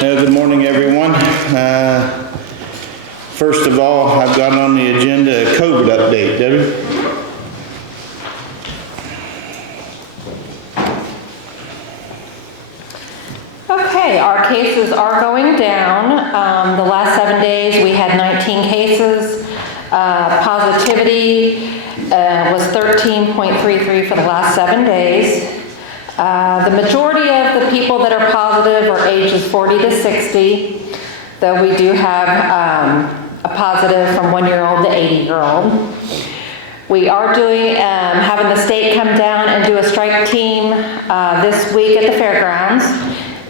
Good morning, everyone. First of all, I've got on the agenda a COVID update. Debbie? Okay, our cases are going down. The last 7 days, we had 19 cases. Positivity was 13.33 for the last 7 days. The majority of the people that are positive are ages 40 to 60, though we do have a positive from 1-year-old to 80-year-old. We are doing, having the state come down and do a strike team this week at the fairgrounds.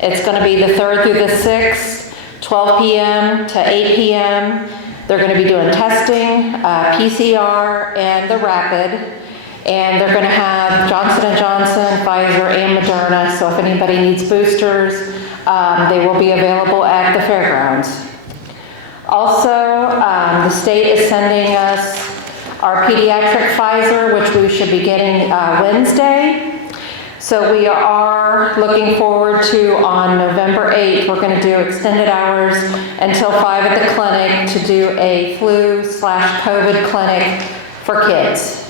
It's going to be the 3rd through the 6th, 12 p.m. to 8 p.m. They're going to be doing testing, PCR, and the rapid. And they're going to have Johnson & Johnson, Pfizer, and Moderna. So if anybody needs boosters, they will be available at the fairgrounds. Also, the state is sending us our pediatric Pfizer, which we should be getting Wednesday. So we are looking forward to, on November 8th, we're going to do extended hours until 5 at the clinic to do a flu/COVID clinic for kids.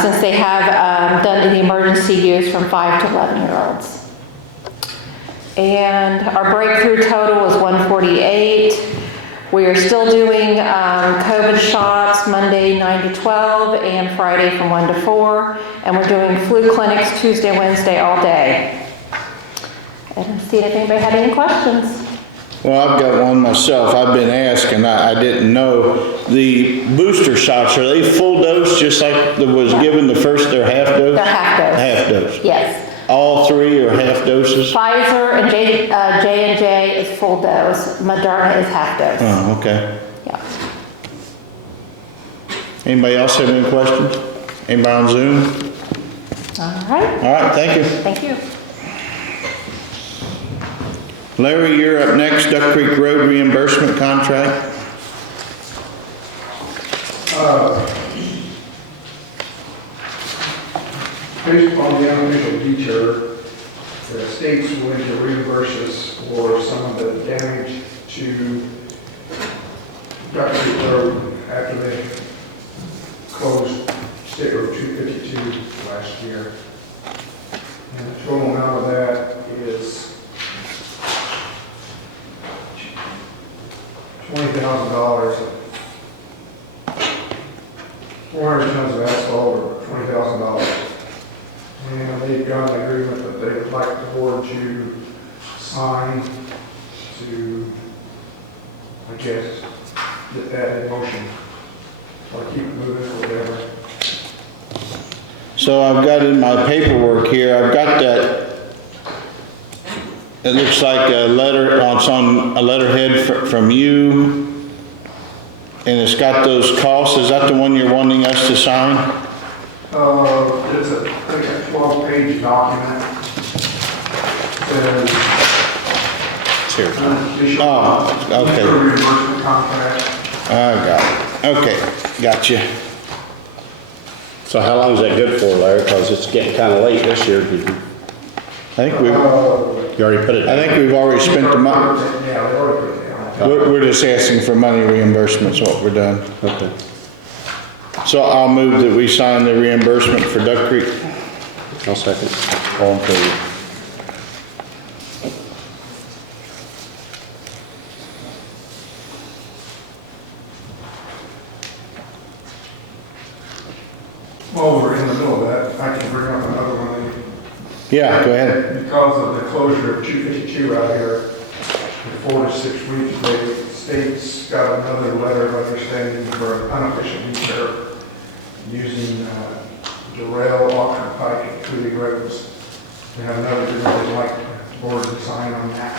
Since they have done the emergency use from 5 to 11-year-olds. And our breakthrough total was 148. We are still doing COVID shots Monday 9 to 12 and Friday from 1 to 4. And we're doing flu clinics Tuesday, Wednesday all day. I didn't see if anybody had any questions. Well, I've got one myself. I've been asking, I didn't know. The booster shots, are they full dose just like was given the first, they're half dose? They're half dose. Half dose. Yes. All three are half doses? Pfizer and J&J is full dose. Moderna is half dose. Oh, okay. Yeah. Anybody else have any questions? Anybody on Zoom? All right. All right, thank you. Thank you. Larry, you're up next. Duck Creek Road Reimbursement Contract. Based upon the unofficial detour, the state's willing to reimburse us for some of the damage to Duck Creek Road after they closed State Road 252 last year. And the total amount of that is $20,000. 400 tons of asphalt, or $20,000. And they've got an agreement that they would like the board to sign to, I guess, get that in motion, or keep it moving or whatever. So I've got in my paperwork here, I've got that, it looks like a letter, it's on a letterhead from you, and it's got those costs. Is that the one you're wanting us to sign? It's a 12-page document. Says, Here. oh, okay. Reimbursement contract. I got it. Okay, gotcha. So how long is that good for, Larry? Because it's getting kind of late this year. I think you already put it down? I think we've already spent the money. Yeah, they already put it down. We're just asking for money reimbursements, what we're done. Okay. So I'll move that we sign the reimbursement for Duck Creek. I'll second. All in favor? While we're in the middle of that, I can bring up another one. Yeah, go ahead. Because of the closure of 252 out here, for 4 to 6 weeks, the state's got another letter of understanding for an unofficial detour using Durrell, Walker Pike, and Cooley roads. We have another agreement we'd like the board to sign on that.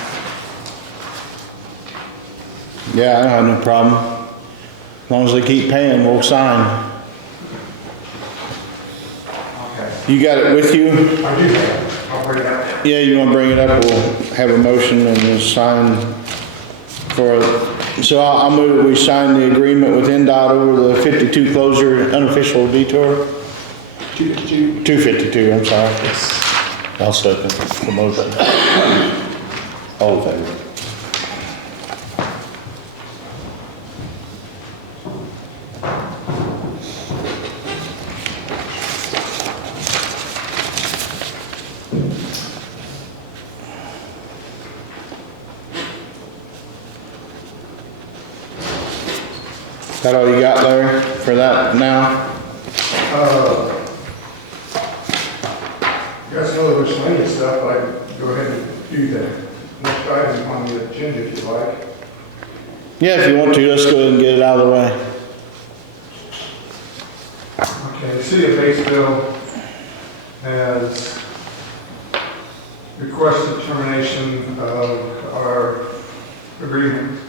Yeah, I don't have no problem. As long as they keep paying, we'll sign. Okay. You got it with you? I do have it. I'll bring it up. Yeah, you want to bring it up? We'll have a motion and we'll sign for, so I'll move that we sign the agreement with NDOT over the 52 closure unofficial detour. 252, I'm sorry. I'll second the motion. All in favor? That all you got, Larry, for that now? You guys know there was plenty of stuff, but I'd go ahead and do the next item on the agenda if you like. Yeah, if you want to, let's go ahead and get it out of the way. Okay, the City of Batesville has requested termination of our agreement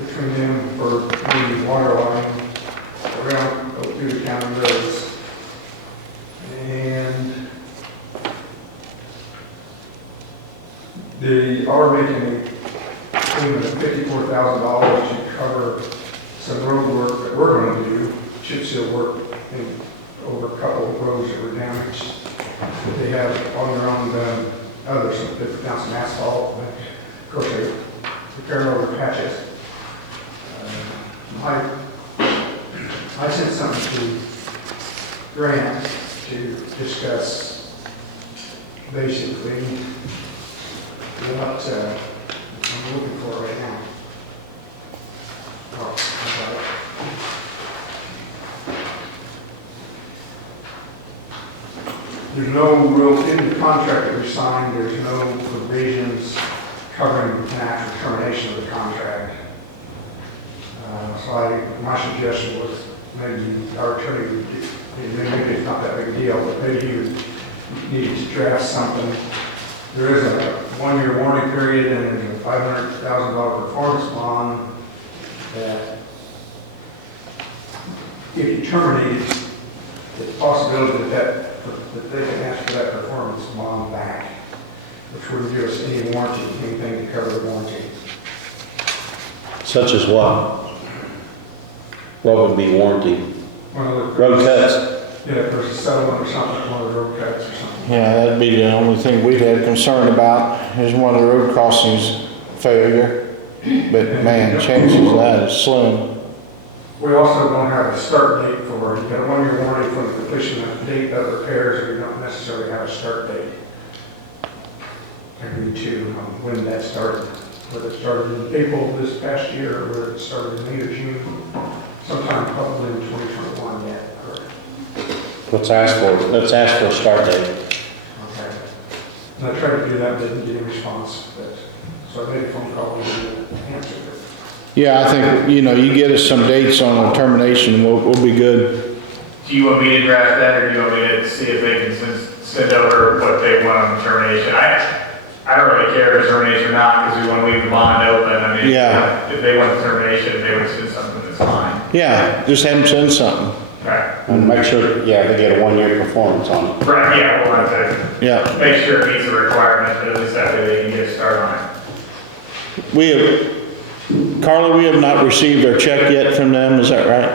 between them for the water line around through the county roads. And they are making a payment of $54,000 to cover some road work that we're going to do, chip seal work over a couple of roads that were damaged that they have on their own. Others, they put down some asphalt, but of course they repair over patches. I sent something to Grant to discuss basically what I'm looking for right now. Oh, I got it. There's no real, in the contract that we signed, there's no provisions covering an actual termination of the contract. My suggestion was maybe our attorney would, maybe it's not that big a deal, but maybe he would need to draft something. There is a 1-year warranty period and there's a $500,000 performance bond that if you terminate it, the possibility that they can ask for that performance bond back, which would give us any warranty, anything to cover the warranty. Such as what? What would be warranty? Road cuts? Yeah, if there's a settlement or something, one of the road cuts or something. Yeah, that'd be the only thing we'd have concern about, is one of the road crossings failure. But man, chances of that is slim. We also don't have a start date for it. You got a 1-year warranty from the completion of the date of repairs, and we don't necessarily have a start date. Agreed to when that started. Whether it started in April this past year, or whether it started in May or June, sometime probably in 2021 yet. Let's ask for a start date. Okay. And I tried to do that, didn't get a response, but, so I made a phone call and didn't answer it. Yeah, I think, you get us some dates on the termination, we'll be good. Do you want me to draft that, or do you want me to see if they can send over what they want on the termination? I don't really care if it's termination or not, because we want to leave the bond open. I mean, Yeah. if they want the termination, if they want to send something, that's fine. Yeah, just have them send something. Right. And make sure, yeah, they get a 1-year performance on it. Right, yeah, we'll have to Yeah. make sure it meets the requirements, but at least that way they can get a start on it. Carla, we have not received our check yet from them, is that right?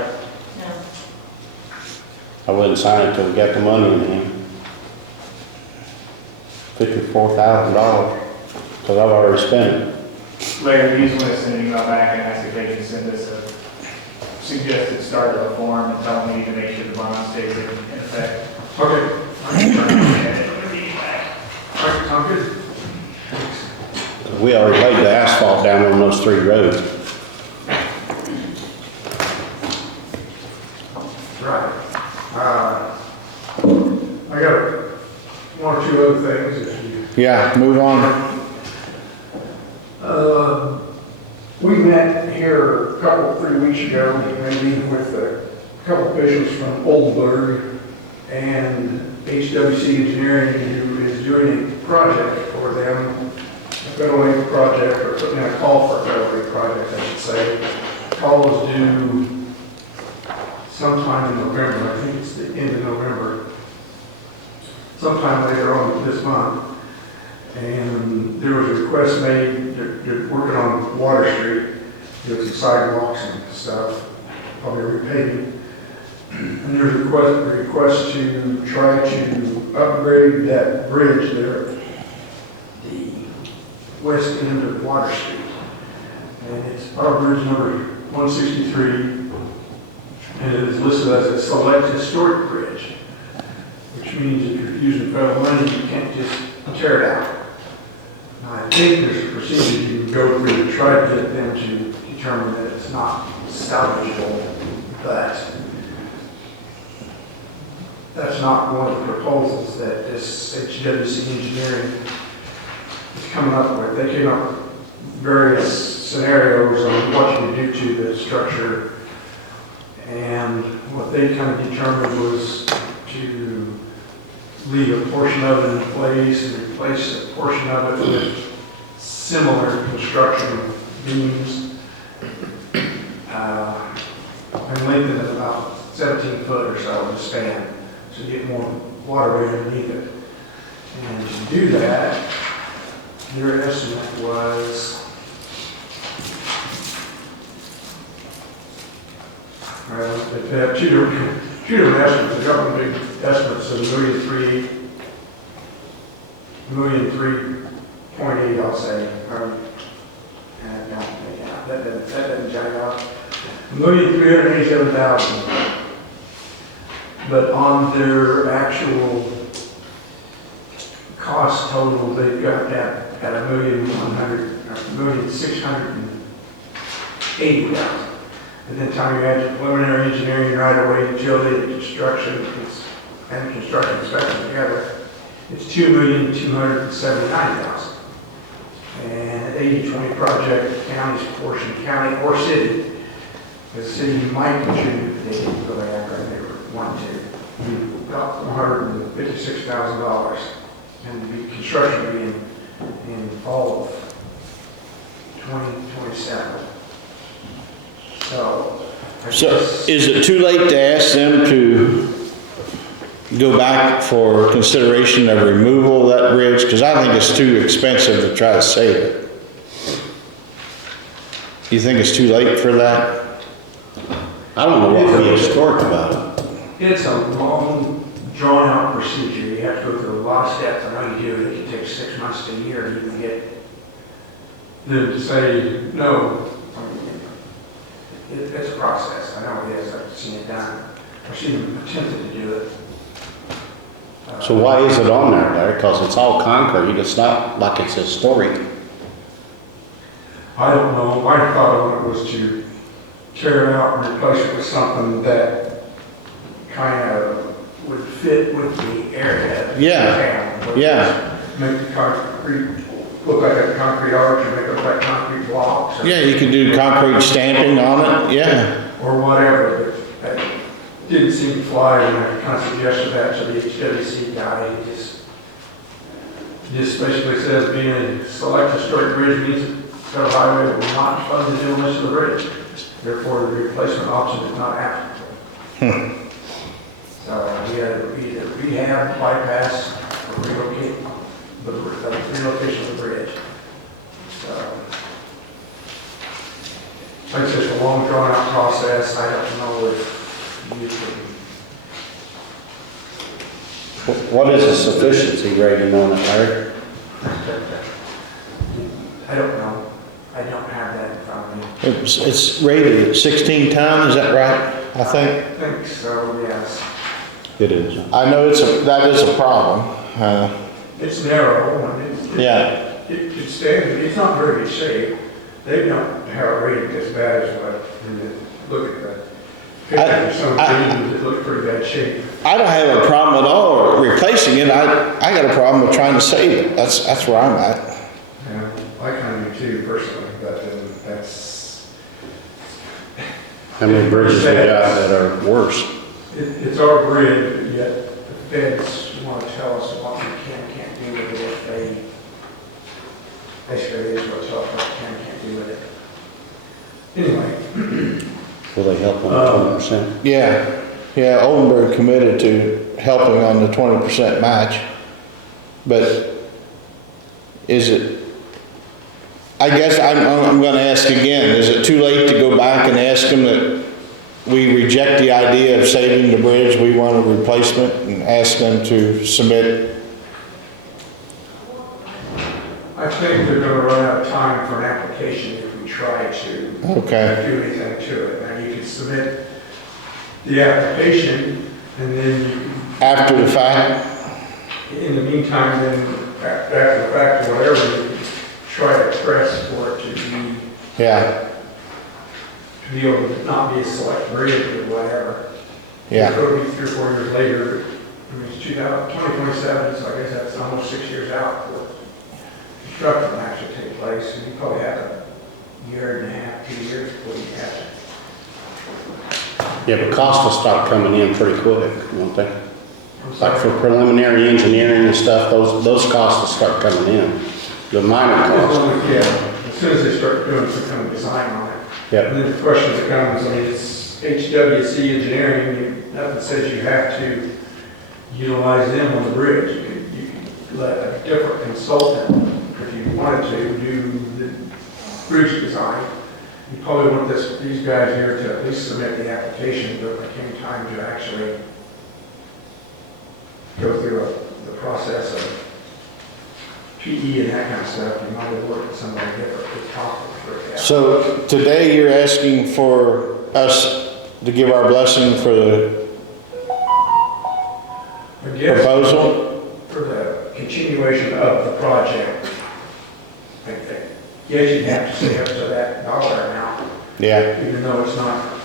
I wouldn't sign it till we got the money in hand. $54,000, because I've already spent it. Later, you just want to send an email back and ask if they can send us a suggested start of a form and tell me to make sure the bond stays in effect. Okay. And then we'll be back. All right, sound good? We already laid the asphalt down on those 3 roads. Right. I got 1 or 2 other things if you. Yeah, move on. We met here 3 weeks ago, maybe with a couple officials from Oldenburg and HWC Engineering, who is doing a project for them, a federal aid project, or putting out a call for a federal aid project, I should say. Call is due sometime in November. I think it's the end of November. Sometime later on this month. And there was a request made, they're working on Water Street, with some sidewalks and stuff, probably repaving. And there's a request to try to upgrade that bridge there, the west end of Water Street. And it's our bridge number 163, and it is listed as a select historic bridge, which means if you're using federal money, you can't just tear it out. Now, I think there's a procedure you can go through to try to get them to determine that it's not salvageable, but that's not one of the proposals that this HWC engineering is coming up with. They came up with various scenarios on what you do to the structure, and what they kind of determined was to leave a portion of it in place and replace a portion of it with similar construction beams, and lengthen it about 17 foot or so to span, so you get more waterway underneath it. And to do that, their estimate was, well, they have two different estimates. They got one big estimate, so $1,300,000, I'll say. And that doesn't jive out. $1,387,000. But on their actual cost total, they've got that at $1,680,000. And then time you add your preliminary engineering, right-of-way, utility, construction, and construction inspection together, it's $2,279,000. And 80/20 project, county's portion, county or city. The city might contribute, they didn't go back, right, they want to. We've got $156,000, and the construction will be in fall of 2027. So is it too late to ask them to go back for consideration of removal of that bridge? Because I think it's too expensive to try to save it. You think it's too late for that? I don't know what would be historic about it. It's a long, drawn-out procedure. You have to go through a lot of steps. I know you do. It can take 6 months to a year to even get them to say no. It's a process. I know it is. I've seen it done. I've seen them attempted to do it. So why is it on there, Larry? Because it's all concrete. It's not like it's historic. I don't know. My thought on it was to tear it out and replace it with something that kind of would fit with the area. Yeah. Yeah. Make the concrete look like a concrete arch, or make it look like concrete blocks. Yeah, you can do concrete stamping on it, yeah. Or whatever, but that didn't seem to fly, and I kind of suggested that to the HWC guy. He just basically says being a select historic bridge means that federal highway will not fund the demolition of the bridge. Therefore, the replacement option is not applicable. So we had to either rehab, bypass, or relocate the relocation of the bridge. So, like I said, it's a long, drawn-out process. I don't know if you can. What is the sufficiency rating on it, Larry? I don't know. I don't have that in front of me. It's rated at 16 ton, is that right? I think. I think so, yes. It is. I know that is a problem. It's narrow, and Yeah. it's standard. It's not very good shape. They don't have a rating as bad as what, look at the pictures, some beams that look pretty bad shape. I don't have a problem at all replacing it. I got a problem with trying to save it. That's where I'm at. Yeah, I kind of do too personally, but that's. How many bridges we got that are worse? It's our bridge, but yet the feds want to tell us what we can and can't do with it if they, basically they just want to tell us what we can and can't do with it. Anyway. Will they help on 20%? Yeah, Oldenburg committed to helping on the 20% match. But is it, I guess I'm going to ask again, is it too late to go back and ask them that we reject the idea of saving the bridge, we want a replacement, and ask them to submit? I think they're going to run try to Okay. do anything to it. Now, you can submit the application, and then you can, After the fact? in the meantime, then after the fact, or whatever, you can try to press for it Yeah, to be able to not be a select bridge or whatever. yeah. It'll be 3 or 4 years later. I mean, it's 2027, so I guess that's almost 6 years out for construction to actually take place. And you probably have a year and a half, 2 years before you have it. Yeah, but costs will start coming in pretty quick, won't they? I'm Like sorry. for preliminary engineering and stuff, those costs will start coming in. The minor costs. Yeah, as soon as they start doing some kind of design on it. Yep. And then the question becomes, I mean, it's HWC engineering, nothing says you have to utilize them on the bridge. You could let a different consultant, if you wanted to, do the bridge design. You probably want these guys here to at least submit the application, but when it came time to actually go through the process of PE and that kind of stuff, you might have worked with somebody different, it's possible for it. So today you're asking for us to give our blessing for the I guess proposal? for the continuation of the project, I think, yes, you have to say up to that dollar amount, Yeah, even though it's not,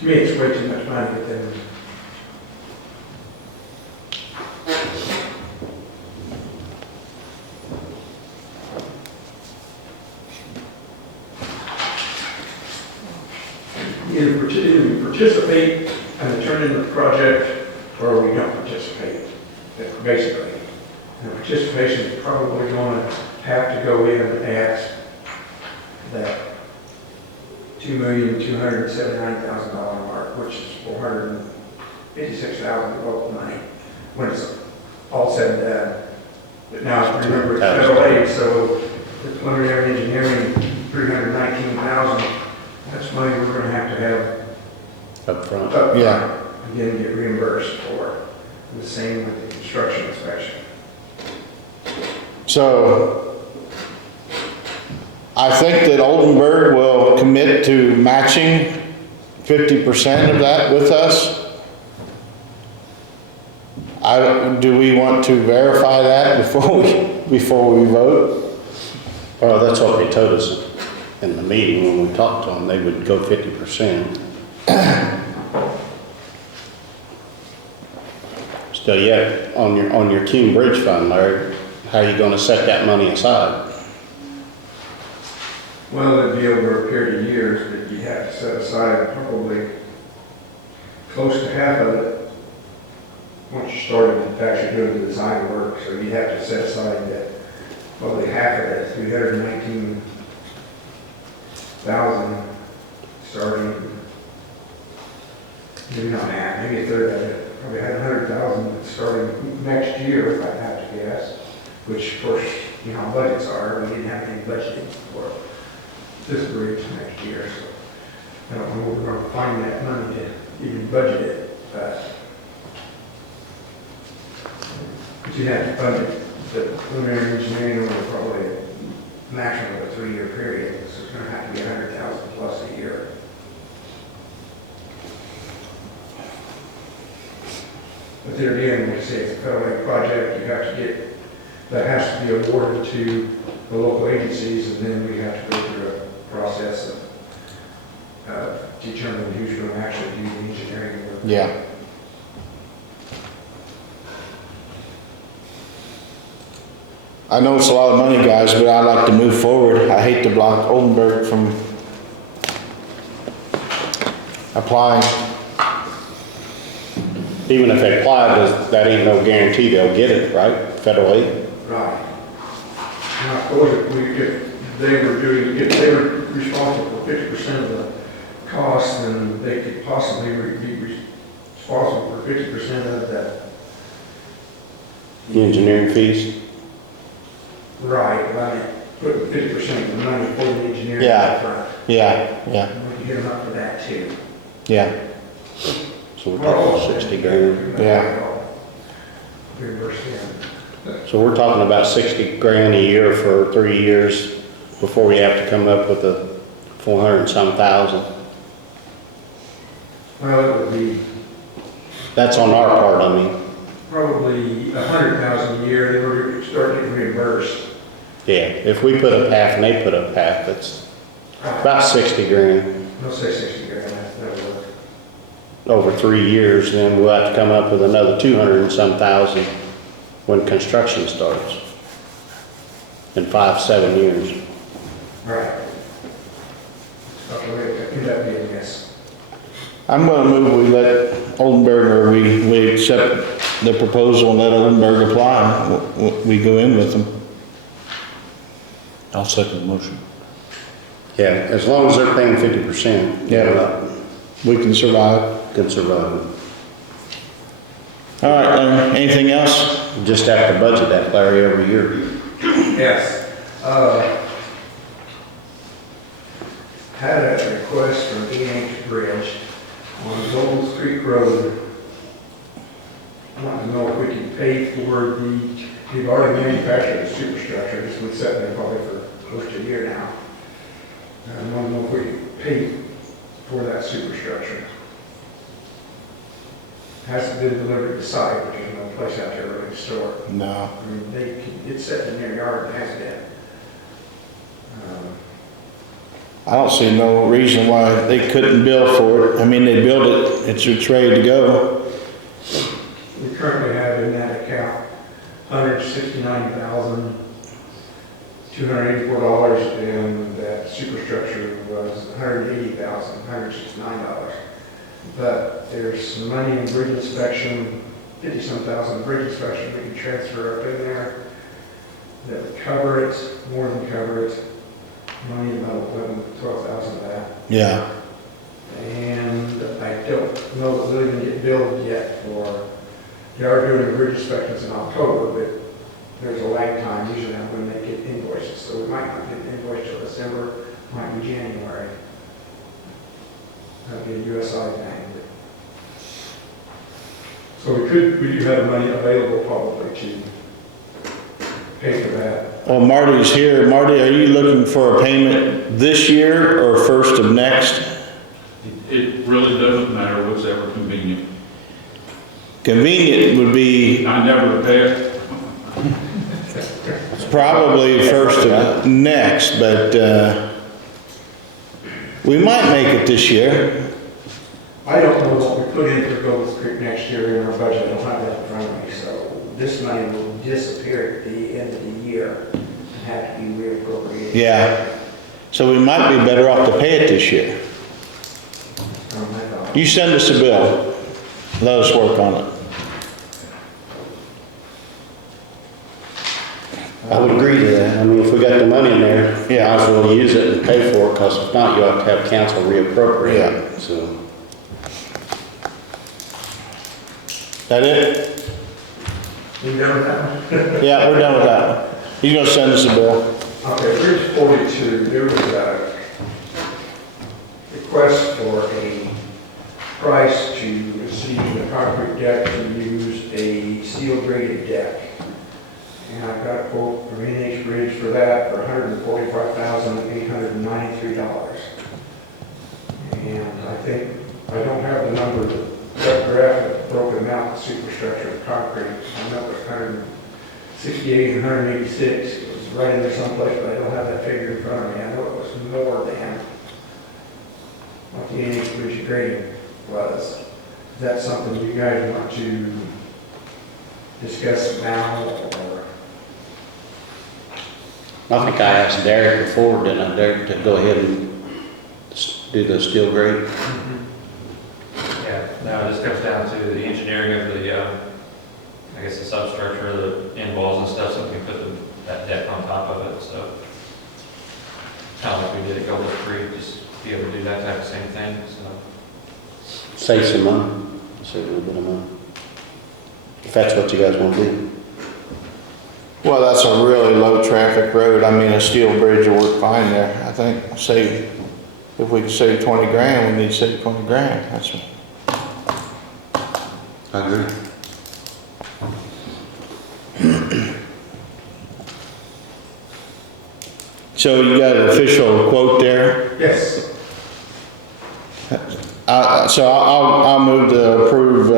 to me, it's way too much money, but then either we participate and turn in the project, or we don't participate, basically. And participation is probably going to have to go in and ask that $2,279,000 mark, which is $456,000 of money when it's all said and done. But now, remember, it's federal aid, so the preliminary engineering, $319,000, that's money we're going to have Up front. up front, Yeah. and then get reimbursed for. And the same with the construction inspection. so I think that Oldenburg will commit to matching 50% of that with us. Do we want to verify that before we vote? Well, that's what they told us in the meeting when we talked to them, they would go 50%. Still yet, on your King Bridge Fund, Larry, how are you gonna set that money aside? Well, it'd be over a period of years, but you have to set aside probably close to half of it once you started actually doing the design work. So you have to set aside that, probably half of it, 319,000, starting, maybe not half, maybe a third of it. Probably had 100,000 starting next year, if I have to guess, which of course, you know how budgets are, we didn't have any budgeting for this bridge next year, so I don't know where we're gonna find that money to even budget it, but you have to budget the preliminary engineering over probably a maximum of a 3-year period, so it's gonna have to be 100,000 plus a year. But there again, like I say, it's a federal aid project, you have to get, that has to be awarded to the local agencies, and then we have to go through a process of determining who's going to actually do the engineering work. Yeah. I know it's a lot of money, guys, but I'd like to move forward. I hate to block Oldenburg from applying. Even if they apply, that ain't no guarantee they'll get it, right? Federal aid? Right. And I suppose if they were responsible for 50% of the cost, then they could possibly be responsible for 50% of that. The engineering fees? Right, right. Putting 50% of the money for the engineering Yeah. up front. Yeah, yeah, And we can get them up for that too. yeah. So we're talking 60 grand. Yeah. Reimburse them. So we're talking about 60 grand a year for 3 years before we have to come up with the 400 and some thousand. Well, it would be That's on our part, I mean. probably 100,000 a year, then we're start getting reimbursed. Yeah, if we put up half and they put up half, that's about 60 grand Let's say 60 grand, that'll work. over 3 years. Then we'll have to come up with another 200 and some thousand when construction starts in 5-7 years. Right. Okay, could that be a yes? I'm gonna move we let Oldenburg, or we accept the proposal and let Oldenburg apply. We go in with them. I'll second the motion. Yeah, as long as they're paying 50%. Yeah. We can survive. All right, Larry, anything else? Just have to budget that, Larry, every year. Yes. Had a request from E&H Bridge on Gold Creek Road. I want to know if we can pay for we've already manufactured the superstructure, it's been sitting there probably for close to a year now. I want to know if we can pay for that superstructure. Hasn't been delivered to site, which is no place out there really to store it. No. I mean, it's sitting in their yard and has been. I don't see no reason why they couldn't bill for it. I mean, they built it, it's ready to go. We currently have in that account $169,284, and that superstructure was $180,169. But there's some money in bridge inspection, 50-some thousand bridge inspection we can transfer up in there that would cover it, more than cover it. Money about 12,000 of that. Yeah. And I don't know that they're going to get billed yet for, they are doing the bridge inspections in October, but there's a lag time usually on when they get invoices. So we might not get an invoice till December, might be January. That'd be a USI thing. So we do have money available probably to pay for that. Well, Marty's here. Marty, are you looking for a payment this year or first of next? It really doesn't matter, what's ever convenient. Convenient would be I never pay it. probably first of next, but we might make it this year. I don't know what we put in for Gold Creek next year in our budget. I don't have that in front of me. So this money will disappear at the end of the year and have to be reappropriated. Yeah. So we might be better off to pay it this year. My thought. You send us a bill. Let us work on it. I would agree to that. I mean, if we got the money in there, Yeah. might as well use it and pay for it, because if not, you'll have to have council reappropriate it. So, That it? You done with that one? Yeah, we're done with that one. He's gonna send us a bill. Okay, Bridge 42, there was a request for a price to receive the concrete deck to use a steel grated deck. And I've got a quote from NH Bridge for that for $145,893. And I think, I don't have the number, that graph that broke them out, the superstructure of concrete. I know it was 168 and 186. It was right in there someplace, but I don't have that figure in front of me. I know it was more than what the NH Bridge grading was. Is that something you guys want to discuss now, or? I think I asked Derek before, didn't I, Derek, to go ahead and do the steel grade? Yeah, no, this comes down to the engineering of the, I guess the substructure, the end walls and stuff, so we can put that deck on top of it, so. Kind of like we did at Gold Creek, just be able to do that type of same thing, so. Save some money, save a little bit of money. If that's what you guys want to do. Well, that's a really low traffic road. I mean, a steel bridge will work fine there. I think if we could save 20 grand, we need to save 20 grand. That's what. I agree. So you got an official quote there? Yes. So I'll move to approve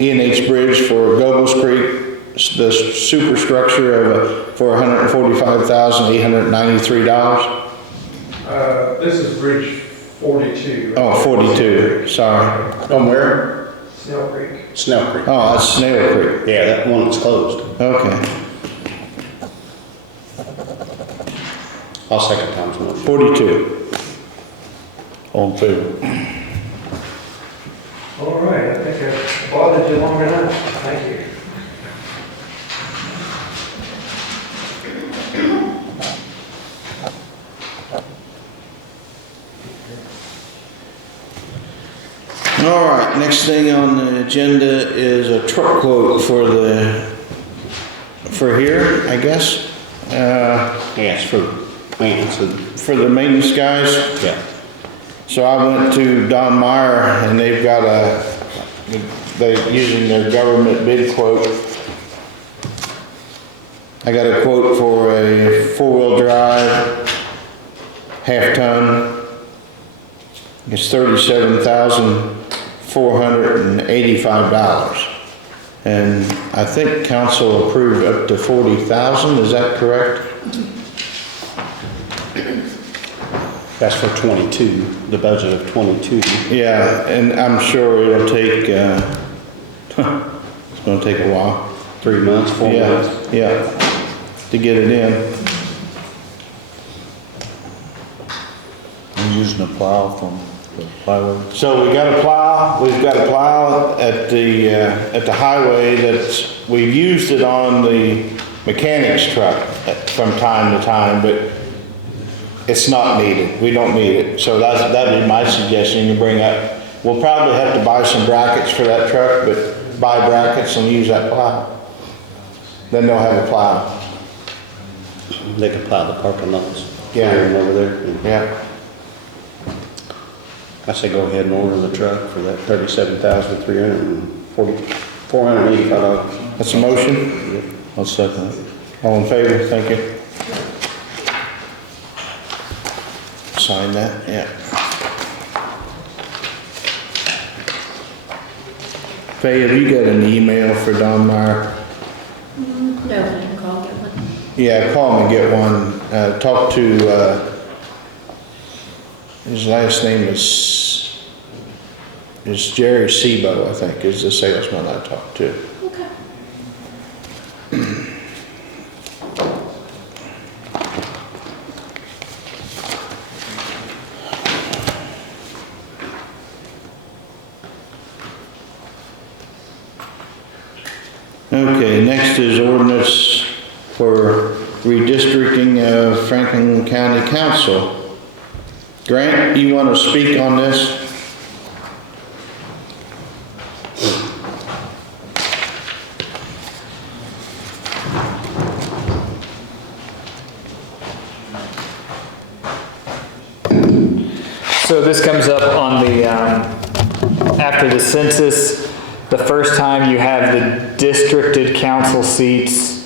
E&H Bridge for Gobles Creek, the superstructure for $145,893. This is Bridge 42. Oh, 42, sorry. On where? Snell Creek. Snell Creek. Oh, that's Snail Creek. Yeah, that one was closed. Okay, I'll second Tom's motion. 42. All in favor? All right, I think I've bothered you long enough. Thank you. All right, next thing on the agenda is a truck quote for here, I guess. Yes, for maintenance. For the maintenance guys. Yeah. So I went to Don Meyer and they've got they're using their government bid quote. I got a quote for a 4-wheel drive, half-ton. It's $37,485. And I think council approved up to 40,000, is that correct? That's for 22, the budget of 22. Yeah, and I'm sure it'll take, it's gonna take a while. 3 months, 4 months. Yeah, to get it in. I'm using a plow from the highway. So we've got a plow at the highway we've used it on the mechanic's truck from time to time, but it's not needed. We don't need it. So that'd be my suggestion you bring up. We'll probably have to buy some brackets for that truck, but buy brackets and use that plow. Then they'll have a plow. They can plow the parking lots. Yeah. Here and over there. Yeah. I say go ahead and order the truck for that $37,485. That's a motion? I'll second it. All in favor? Thank you. Sign that, yeah. Faye, have you got an email for Don Meyer? No, I can call, get one. Yeah, call him and get one. Talk to, his last name is Jerry Sebo, I think, is the salesman I talked to. Okay. Okay, next is ordinance for redistricting of Franklin County Council. Grant, you want to speak on this? So this comes up on the, after the census, the first time you have the districted council seats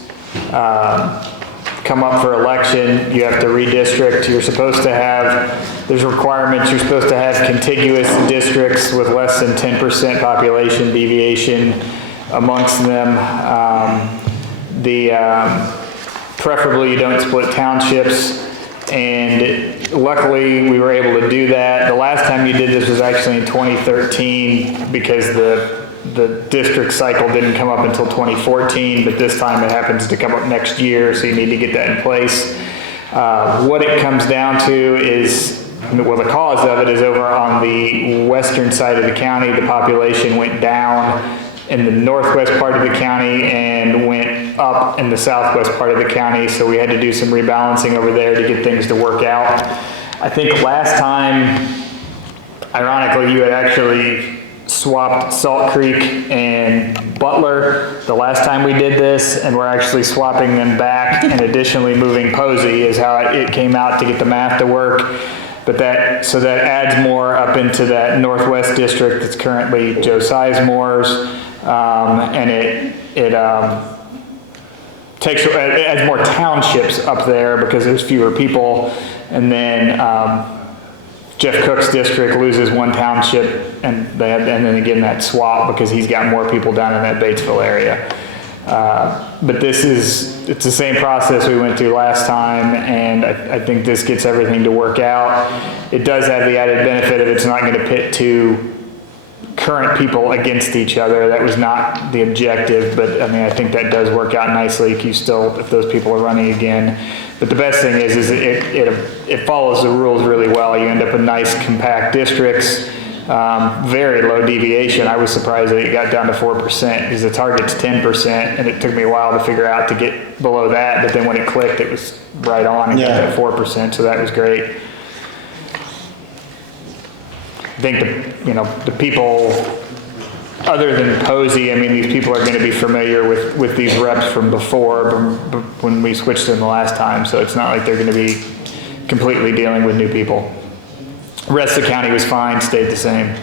come up for election, you have to redistrict. You're supposed to have, there's requirements, you're supposed to have contiguous districts with less than 10% population deviation amongst them. Preferably you don't split townships, and luckily we were able to do that. The last time you did this was actually in 2013 because the district cycle didn't come up until 2014, but this time it happens to come up next year, so you need to get that in place. What it comes down to is, well, the cause of it is over on the western side of the county, the population went down in the northwest part of the county and went up in the southwest part of the county, so we had to do some rebalancing over there to get things to work out. I think last time, ironically, you had actually swapped Salt Creek and Butler the last time we did this, and we're actually swapping them back and additionally moving Posey is how it came out to get the math to work. But so that adds more up into that northwest district that's currently Joe Sizemore's, and it adds more townships up there because there's fewer people. And then, Jeff Cook's district loses one township, and then again that swap because he's got more people down in that Batesville area. But it's the same process we went through last time, and I think this gets everything to work out. It does have the added benefit of it's not going to pit two current people against each other. That was not the objective, but I mean, I think that does work out nicely if those people are running again. But the best thing is it follows the rules really well. You end up with nice compact districts, very low deviation. I was surprised that it got down to 4% because the target's 10%, and it took me a while to figure out to get below that, but then when it clicked, it was right on and got at 4%, so that was great. I think the people, other than Posey, I mean, these people are going to be familiar with these reps from before, when we switched them the last time, so it's not like they're going to be completely dealing with new people. Rest of the county was fine, stayed the same.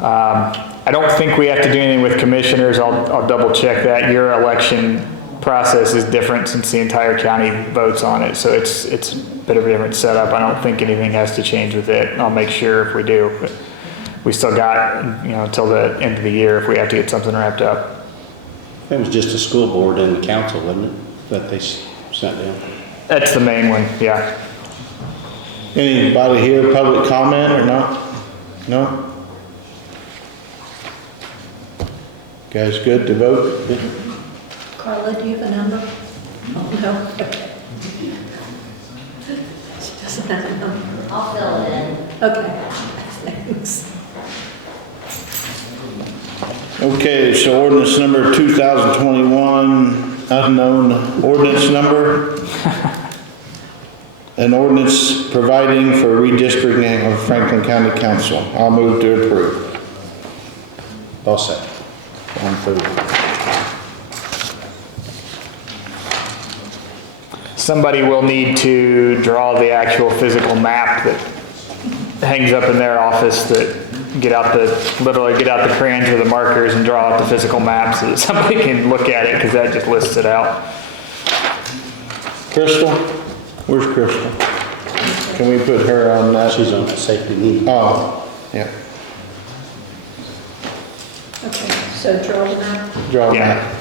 I don't think we have to do anything with commissioners. I'll double check that. Your election process is different since the entire county votes on it, so it's a bit of a different setup. I don't think anything has to change with it. I'll make sure if we do, but we still got, until the end of the year if we have to get something wrapped up. It was just a school board and the council, wasn't it, that they sent down? That's the main one, yeah. Anybody here, public comment or not? No? Guys good to vote? Carla, do you have a number? Oh, no, okay. She doesn't have a number. I'll fill it in. Okay, thanks. Okay, so ordinance number 2021, unknown ordinance number. An ordinance providing for redistricting of Franklin County Council. I'll move to approve. I'll second. On third. Somebody will need to draw the actual physical map that hangs up in their office, that literally get out the crayons or the markers and draw out the physical map so that somebody can look at it, because that just lists it out. Crystal? Where's Crystal? Can we put her on that? She's on the safety need. Oh, yeah. Okay, so draw the map. Draw a map.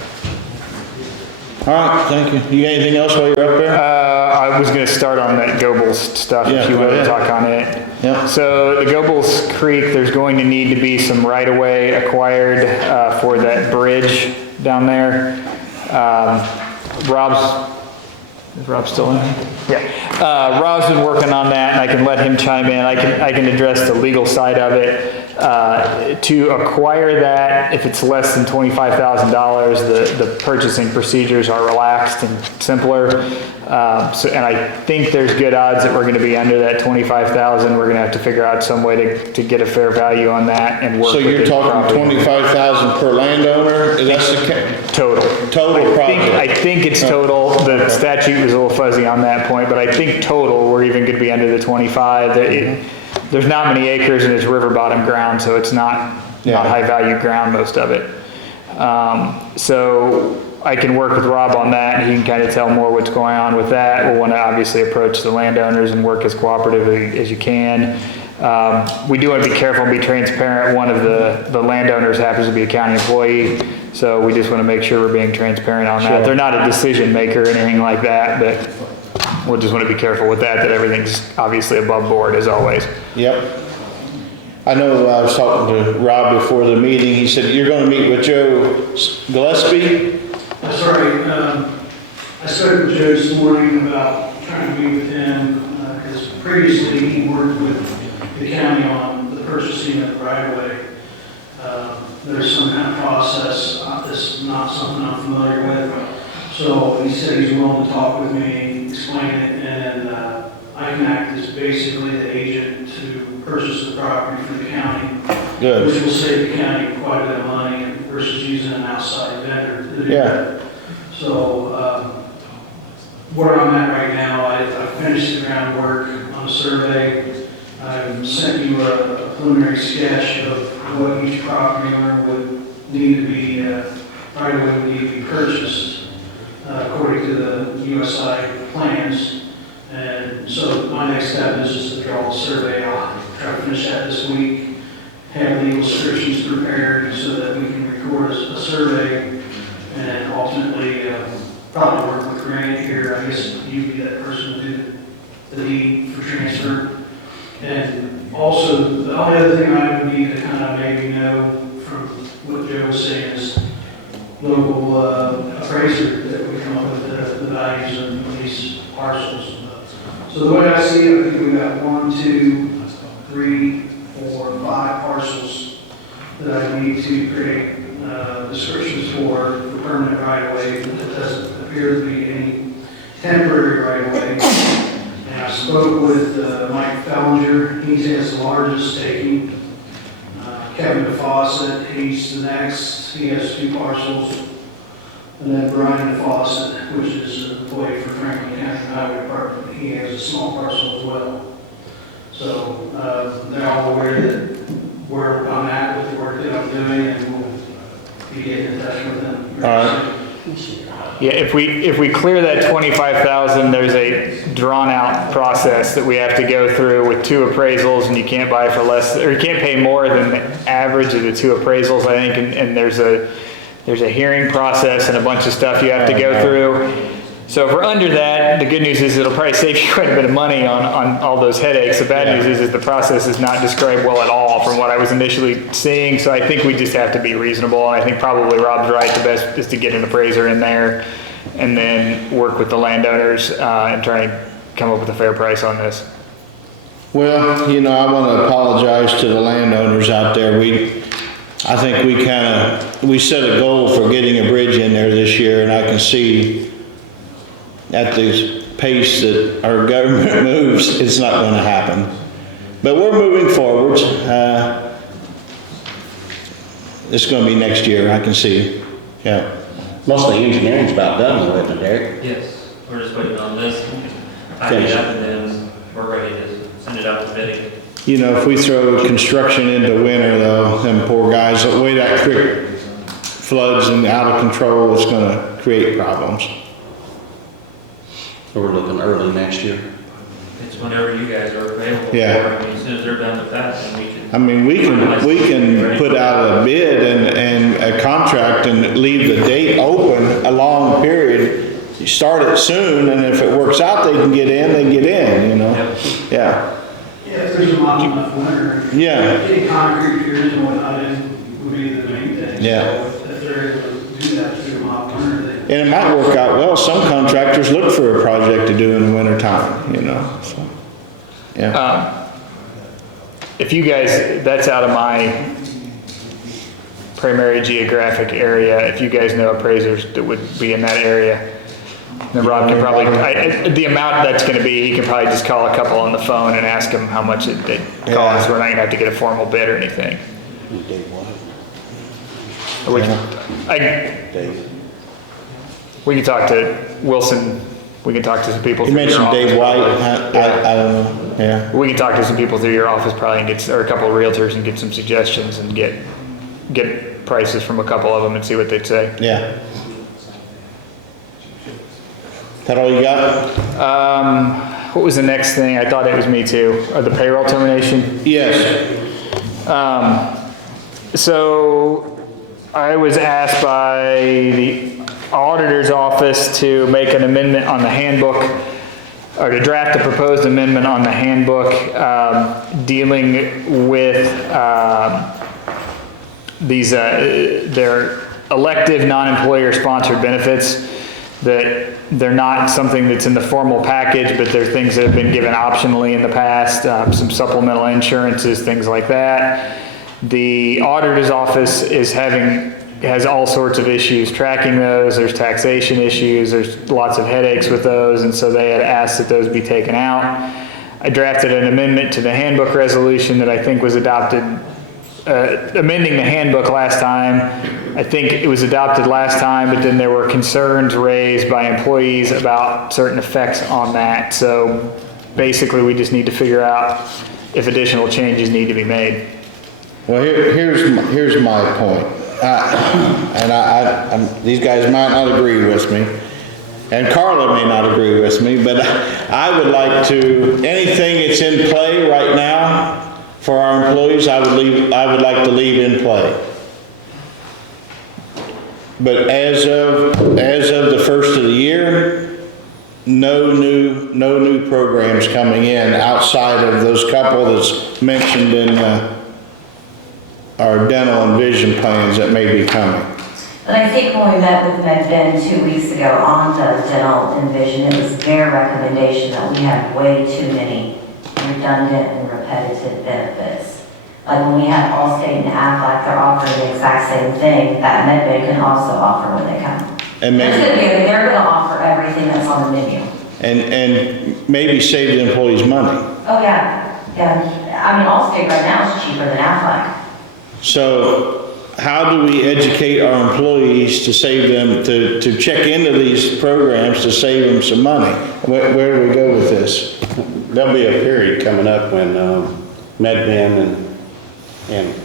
All right, thank you. You got anything else while you're up there? I was going to start on that Goebbels stuff Yeah, if you go wanted to ahead. talk on it. Yeah. So the Goebbels Creek, there's going to need to be some right-of-way acquired for that bridge down there. Is Rob still in? Yeah. Rob's been working on that, and I can let him chime in. I can address the legal side of it. To acquire that, if it's less than $25,000, the purchasing procedures are relaxed and simpler. And I think there's good odds that we're going to be under that $25,000. We're going to have to figure out some way to get a fair value on that and work. So with you're the talking property. $25,000 per landowner? Is that the Total. total project? I think it's total. The statute was a little fuzzy on that point, but I think total, we're even going to be under the 25. There's not many acres and it's river bottom ground, so it's not high value ground, most of it. So I can work with Rob on that, and he can kind of tell more what's going on with that. We'll want to obviously approach the landowners and work as cooperatively as you can. We do want to be careful and be transparent. One of the landowners happens to be a county employee, so we just want to make sure we're being transparent on that. Sure. They're not a decision maker or anything like that, but we'll just want to be careful with that everything's obviously above board as always. Yep. I know I was talking to Rob before the meeting. He said, you're going to meet with Joe Gillespie? That's right. I spoke with Joe this morning about trying to meet with him, because previously he worked with the county on the purchasing of the right-of-way. There's some kind of process, this is not something I'm familiar with. So he said he's willing to talk with me, explain it, and I can act as basically the agent to purchase the property for the county. Good. Which will save the county quite a bit of money versus using an outside vendor to do that. So where I'm at right now, I finished the groundwork on a survey. I sent you a preliminary sketch of what each property owner would need to be, right away would need to be purchased. according to the USI plans. And so my next step is just to draw a survey. I'll try to finish that this week, have legal descriptions prepared so that we can record a survey, and ultimately probably work with Grant here. I guess you'd be that person to do the deed for transfer. And also, the only other thing I would need to kind of maybe know from what Joe was saying is local appraiser that would come up with the values of these parcels. So the way I see it, I think we got 1, 2, 3, 4, 5 parcels that I need to create descriptions for permanent right-of-way. That doesn't appear to be any temporary right-of-way. And I spoke with Mike Fellinger. He has the largest taking. Kevin DeFawcett, he's the next. He has 2 parcels. And then Brian DeFawcett, which is an employee for Franklin County Highway Department, he has a small parcel as well. So they're all aware that where I'm at with the work that I'm doing, and we'll be getting in touch with them. Yeah, if we clear that 25,000, there's a drawn-out process that we have to go through with 2 appraisals, and you can't buy for less, or you can't pay more than the average of the 2 appraisals, I think, and there's a hearing process and a bunch of stuff you have to go through. So if we're under that, the good news is it'll probably save you quite a bit of money on all those headaches. The bad news is the process is not described well at all from what I was initially seeing. So I think we just have to be reasonable. And I think probably Rob's right. The best is to get an appraiser in there and then work with the landowners and try and come up with a fair price on this. Well, you know, I want to apologize to the landowners out there. I think we set a goal for getting a bridge in there this year, and I can see at the pace that our government moves, it's not going to happen. But we're moving forwards. It's going to be next year, I can see. Yeah. Most of the engineering's about done, though, isn't it, Derek? Yes, we're just waiting on this, tidy it up, and then we're ready to send it out to bidding. You know, if we throw construction into winter, though, them poor guys, the way that creek floods and out of control, it's going to create problems. We're looking early next year. It's whenever you guys are available. Yeah. I mean, as soon as they're done with that, then we can. I mean, we can put out a bid and a contract and leave the date open a long period. You start it soon, and if it works out, they can get in, you know? Yep. Yeah. Yeah, if there's a mild enough winter. Yeah. Getting concrete piers and whatnot in would be the main thing. Yeah. So if they're able to do that through a mild winter, And it might work out well. Some contractors look for a project to do in the winter time, you know, so, yeah. If you guys, that's out of my primary geographic area. If you guys know appraisers that would be in that area, then Rob can probably, the amount that's going to be, he can probably just call a couple on the phone and ask them how much it costs. We're not going to have to get a formal bid or anything. We can talk to Wilson. We can talk to some people. You mentioned Dave White. I don't know. Yeah. We can talk to some people through your office probably and or a couple of realtors and get some suggestions and get prices from a couple of them and see what they'd say. Yeah. That all you got? What was the next thing? I thought it was me too. The payroll termination? Yes. So I was asked by the auditor's office to make an amendment on the handbook, or to draft a proposed amendment on the handbook dealing with these their elective non-employer sponsored benefits, that they're not something that's in the formal package, but they're things that have been given optionally in the past, some supplemental insurances, things like that. The auditor's office has all sorts of issues tracking those. There's taxation issues, there's lots of headaches with those, and so they had asked that those be taken out. I drafted an amendment to the handbook resolution that I think was adopted, amending the handbook last time. I think it was adopted last time, but then there were concerns raised by employees about certain effects on that. So basically we just need to figure out if additional changes need to be made. Well, here's my point. And these guys might not agree with me, and Carla may not agree with me, but I would like to, anything that's in play right now for our employees, I would like to leave in play. But as of the first of the year, no new programs coming in outside of those couple that's mentioned in our dental and vision plans that may be coming. But I think when we met with MedBen 2 weeks ago on the dental and vision, it was their recommendation that we have way too many redundant and repetitive benefits. Like when we have Allstate and Aflac, they're offering the exact same thing that MedBen can also offer when they come. And maybe, they're going to offer everything that's on the menu. and maybe save the employees money. Oh, yeah. I mean, Allstate right now is cheaper than Aflac. So how do we educate our employees to save them, to check into these programs to save them some money? Where do we go with this? There'll be a period coming up when MedBen and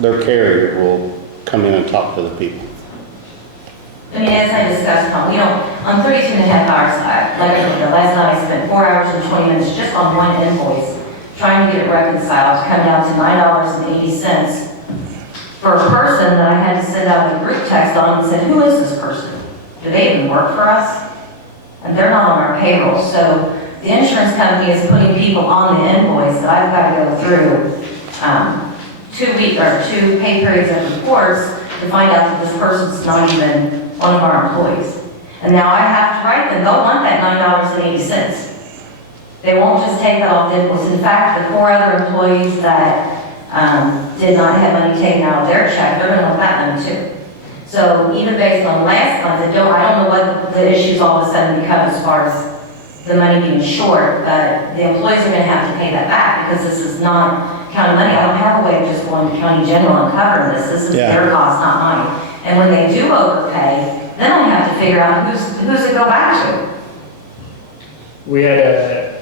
their carrier will come in and talk to the people. I mean, as I discussed, on 32 and a half hours, like I told you, last night I spent 4 hours and 20 minutes just on one invoice, trying to get it reconciled, to come down to $9.80 for a person that I had to send out a group text on and said, who is this person? Do they even work for us? And they're not on our payroll. So the insurance company is putting people on the invoice that I've got to go through 2 pay periods of reports to find out that this person's not even one of our employees. And now I have to write them, they'll want that $9.80. They won't just take that off the invoice. In fact, the 4 other employees that did not have money taken out of their check, they're gonna want that money too. So even based on last month, I don't know what the issues all of a sudden become as far as the money being short, but the employees are gonna have to pay that back because this is not county money. I don't have a way of just going to county general and covering this. This is their cost, not mine. And when they do overpay, then I have to figure out who's it go back to. We had it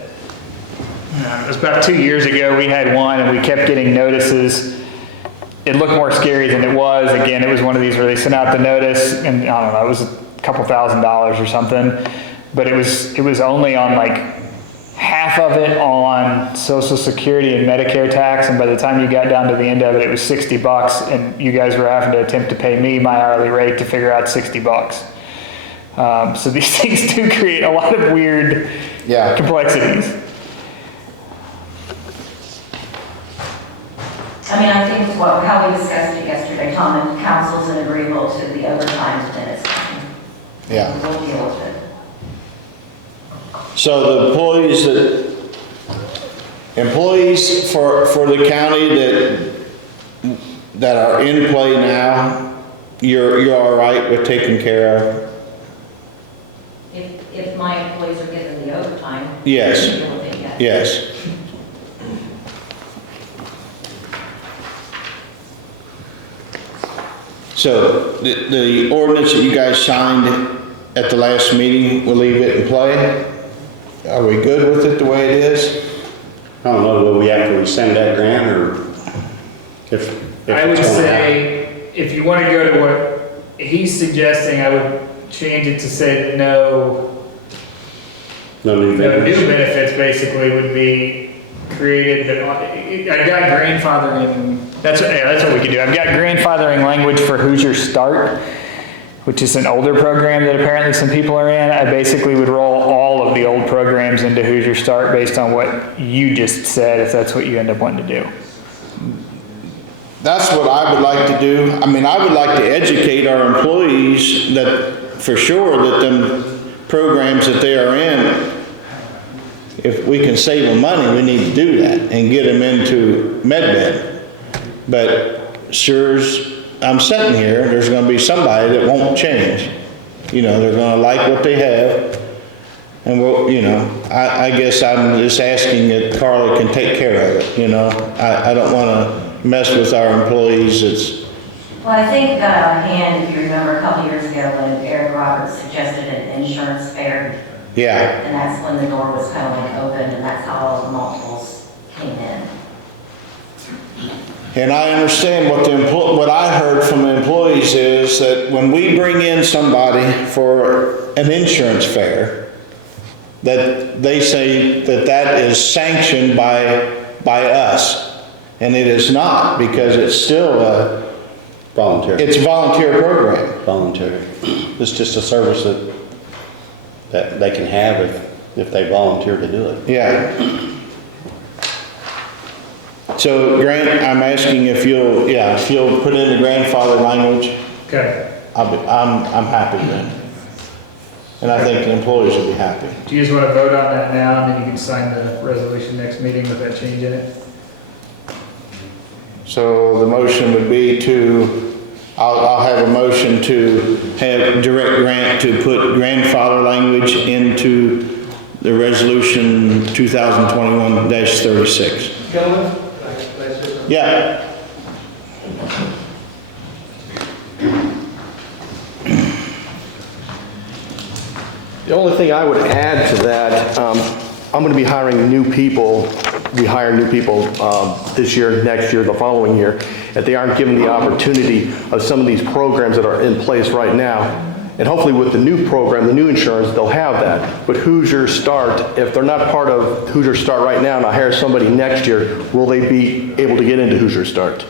was about 2 years ago, we had one and we kept getting notices. It looked more scary than it was. Again, it was one of these where they sent out the notice and I don't know, it was a couple $1,000s or something, but it was only on like half of it on Social Security and Medicare tax, and by the time you got down to the end of it, it was $60, and you guys were having to attempt to pay me my hourly rate to figure out $60. So these things do create a lot of weird complexities. I mean, I think how we discussed it yesterday, Tom, and council's agreeable to the overtime, then it's fine. Yeah. We'll deal with it. So the employees for the county that are in play now, you're all right with taking care of? If my employees are given the overtime. Yes. we'll deal with it, yes. Yes. So the ordinance that you guys signed at the last meeting, we'll leave it in play? Are we good with it the way it is? I don't know, will we have to rescind that grant or if I would it's gonna say, if you want to go to what he's suggesting, I would change it to say that no new new benefits. benefits basically would be created. I've got grandfathering, that's what we could do. I've got grandfathering language for Hoosier Start, which is an older program that apparently some people are in. I basically would roll all of the old programs into Hoosier Start based on what you just said, if that's what you end up wanting to do. That's what I would like to do. I mean, I would like to educate our employees that, for sure, that them programs that they are in, if we can save them money, we need to do that and get them into MedBed. But sure as I'm sitting here, there's gonna be somebody that won't change. You know, they're gonna like what they have. And we'll, you know, I guess I'm just asking that Carla can take care of it, you know. I don't wanna mess with our employees. Well, I think hand, if you remember a couple years ago when Eric Roberts suggested an insurance fair. Yeah. And that's when the door was kind of like open and that's how all the multiples came in. And I understand what I heard from the employees is that when we bring in somebody for an insurance fair, that they say that is sanctioned by us. And it is not, because it's still Voluntary. it's a volunteer program. Voluntary. It's just a service that they can have if they volunteer to do it. Yeah. So Grant, I'm asking if you'll put in the grandfather language. Okay. I'm happy then. And I think the employees will be happy. Do you guys want to vote on that now, and then you can sign the resolution next meeting with that change in it? So the motion would be I'll have a motion to direct Grant to put grandfather language into the resolution 2021-36. Gentlemen? Yeah. The only thing I would add to that, I'm going to be hiring new people, this year, next year, the following year, if they aren't given the opportunity of some of these programs that are in place right now. And hopefully with the new program, the new insurance, they'll have that. But Hoosier Start, if they're not part of Hoosier Start right now and I hire somebody next year, will they be able to get into Hoosier Start?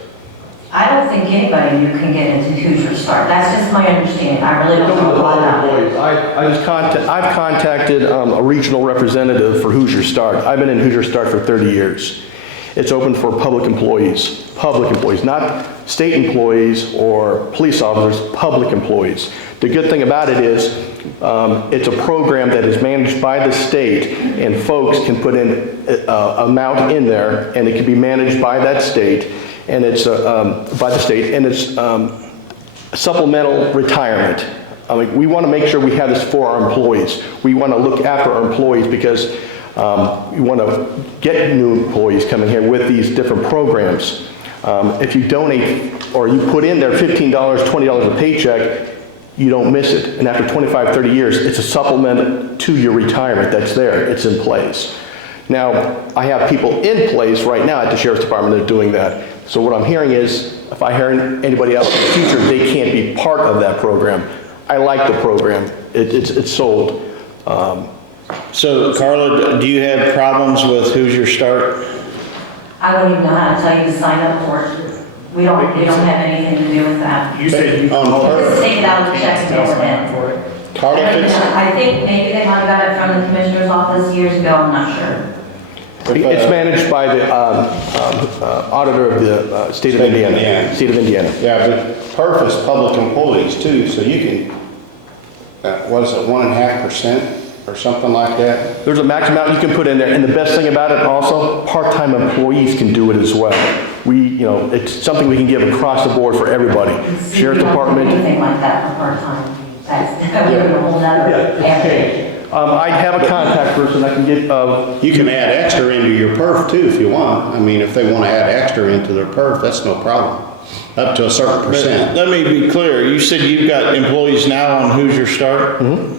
I don't think anybody new can get into Hoosier Start. That's just my understanding. I really don't know a lot about it. I've contacted a regional representative for Hoosier Start. I've been in Hoosier Start for 30 years. It's open for public employees, not state employees or police officers, public employees. The good thing about it is it's a program that is managed by the state, and folks can put in an amount in there, and it can be managed by that state, and it's by the state, and it's supplemental retirement. I mean, we want to make sure we have this for our employees. We want to look after our employees because we want to get new employees coming here with these different programs. If you donate or you put in there $15, $20 a paycheck, you don't miss it. And after 25, 30 years, it's a supplement to your retirement that's there. It's in place. Now, I have people in place right now at the Sheriff's Department that are doing that. So what I'm hearing is, if I hear anybody else in the future, they can't be part of that program. I like the program. It's sold. So Carla, do you have problems with Hoosier Start? I wouldn't even know how to tell you to sign up for it. We don't have anything to do with that. You said you. Just take it out of the check and mail it in. For it. Carla, if it's, I think maybe they might have got it from the commissioner's office years ago, I'm not sure. It's managed by the auditor of the state of Indiana. State of Indiana. Yeah, but PERF is public employees too, so you can, what is it, 1.5% or something like that? There's a max amount you can put in there, and the best thing about it also, part-time employees can do it as well. It's something we can give across the board for everybody. Sheriff's Department. Anything like that for part-time. That's a whole nother area. I have a contact person I can get. You can add extra into your PERF too if you want. I mean, if they want to add extra into their PERF, that's no problem. Up to a certain percent. let me be clear. You said you've got employees now on Hoosier Start? Mm-hmm.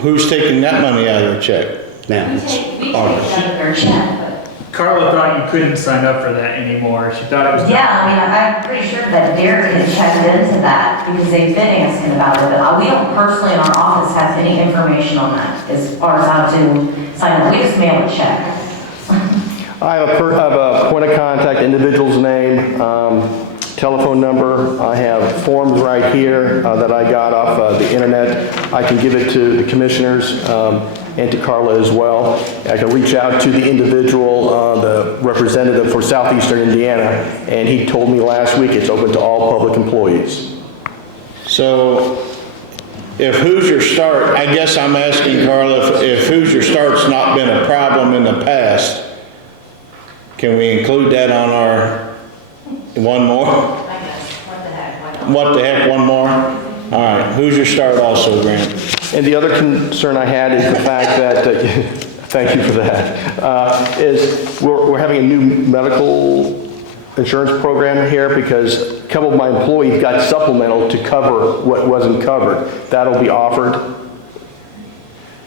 Who's taking that money out of their check? Now, We take it out of their check, but. Carla thought you couldn't sign up for that anymore. She thought it was. Yeah, I mean, I'm pretty sure that Derek had checked into that because they've been asking about it. But we don't personally in our office have any information on that as far as how to sign up. We just mail a check. I have a point of contact, individual's name, telephone number. I have forms right here that I got off the internet. I can give it to the commissioners and to Carla as well. I can reach out to the individual, the representative for Southeastern Indiana, and he told me last week it's open to all public employees. So if Hoosier Start, I guess I'm asking Carla, if Hoosier Start's not been a problem in the past, can we include that on our one more? I guess, what the heck, why not? What the heck, one more? All right, Hoosier Start also, Grant. And the other concern I had is the fact that, thank you for that, is we're having a new medical insurance program here because a couple of my employees got supplemental to cover what wasn't covered. That'll be offered.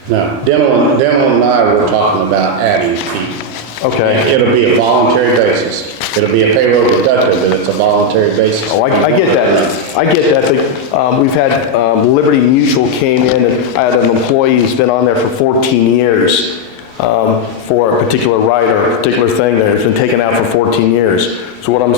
no, dental and I were talking about adding people. Okay. It'll be a voluntary basis. It'll be a payroll deducted, but it's a voluntary basis. Oh, I get that. I get that. But, we've had, Liberty Mutual came in, and I had an employee who's been on there for 14 years for a particular right or a particular thing that has been taken out for 14 years. So what I'm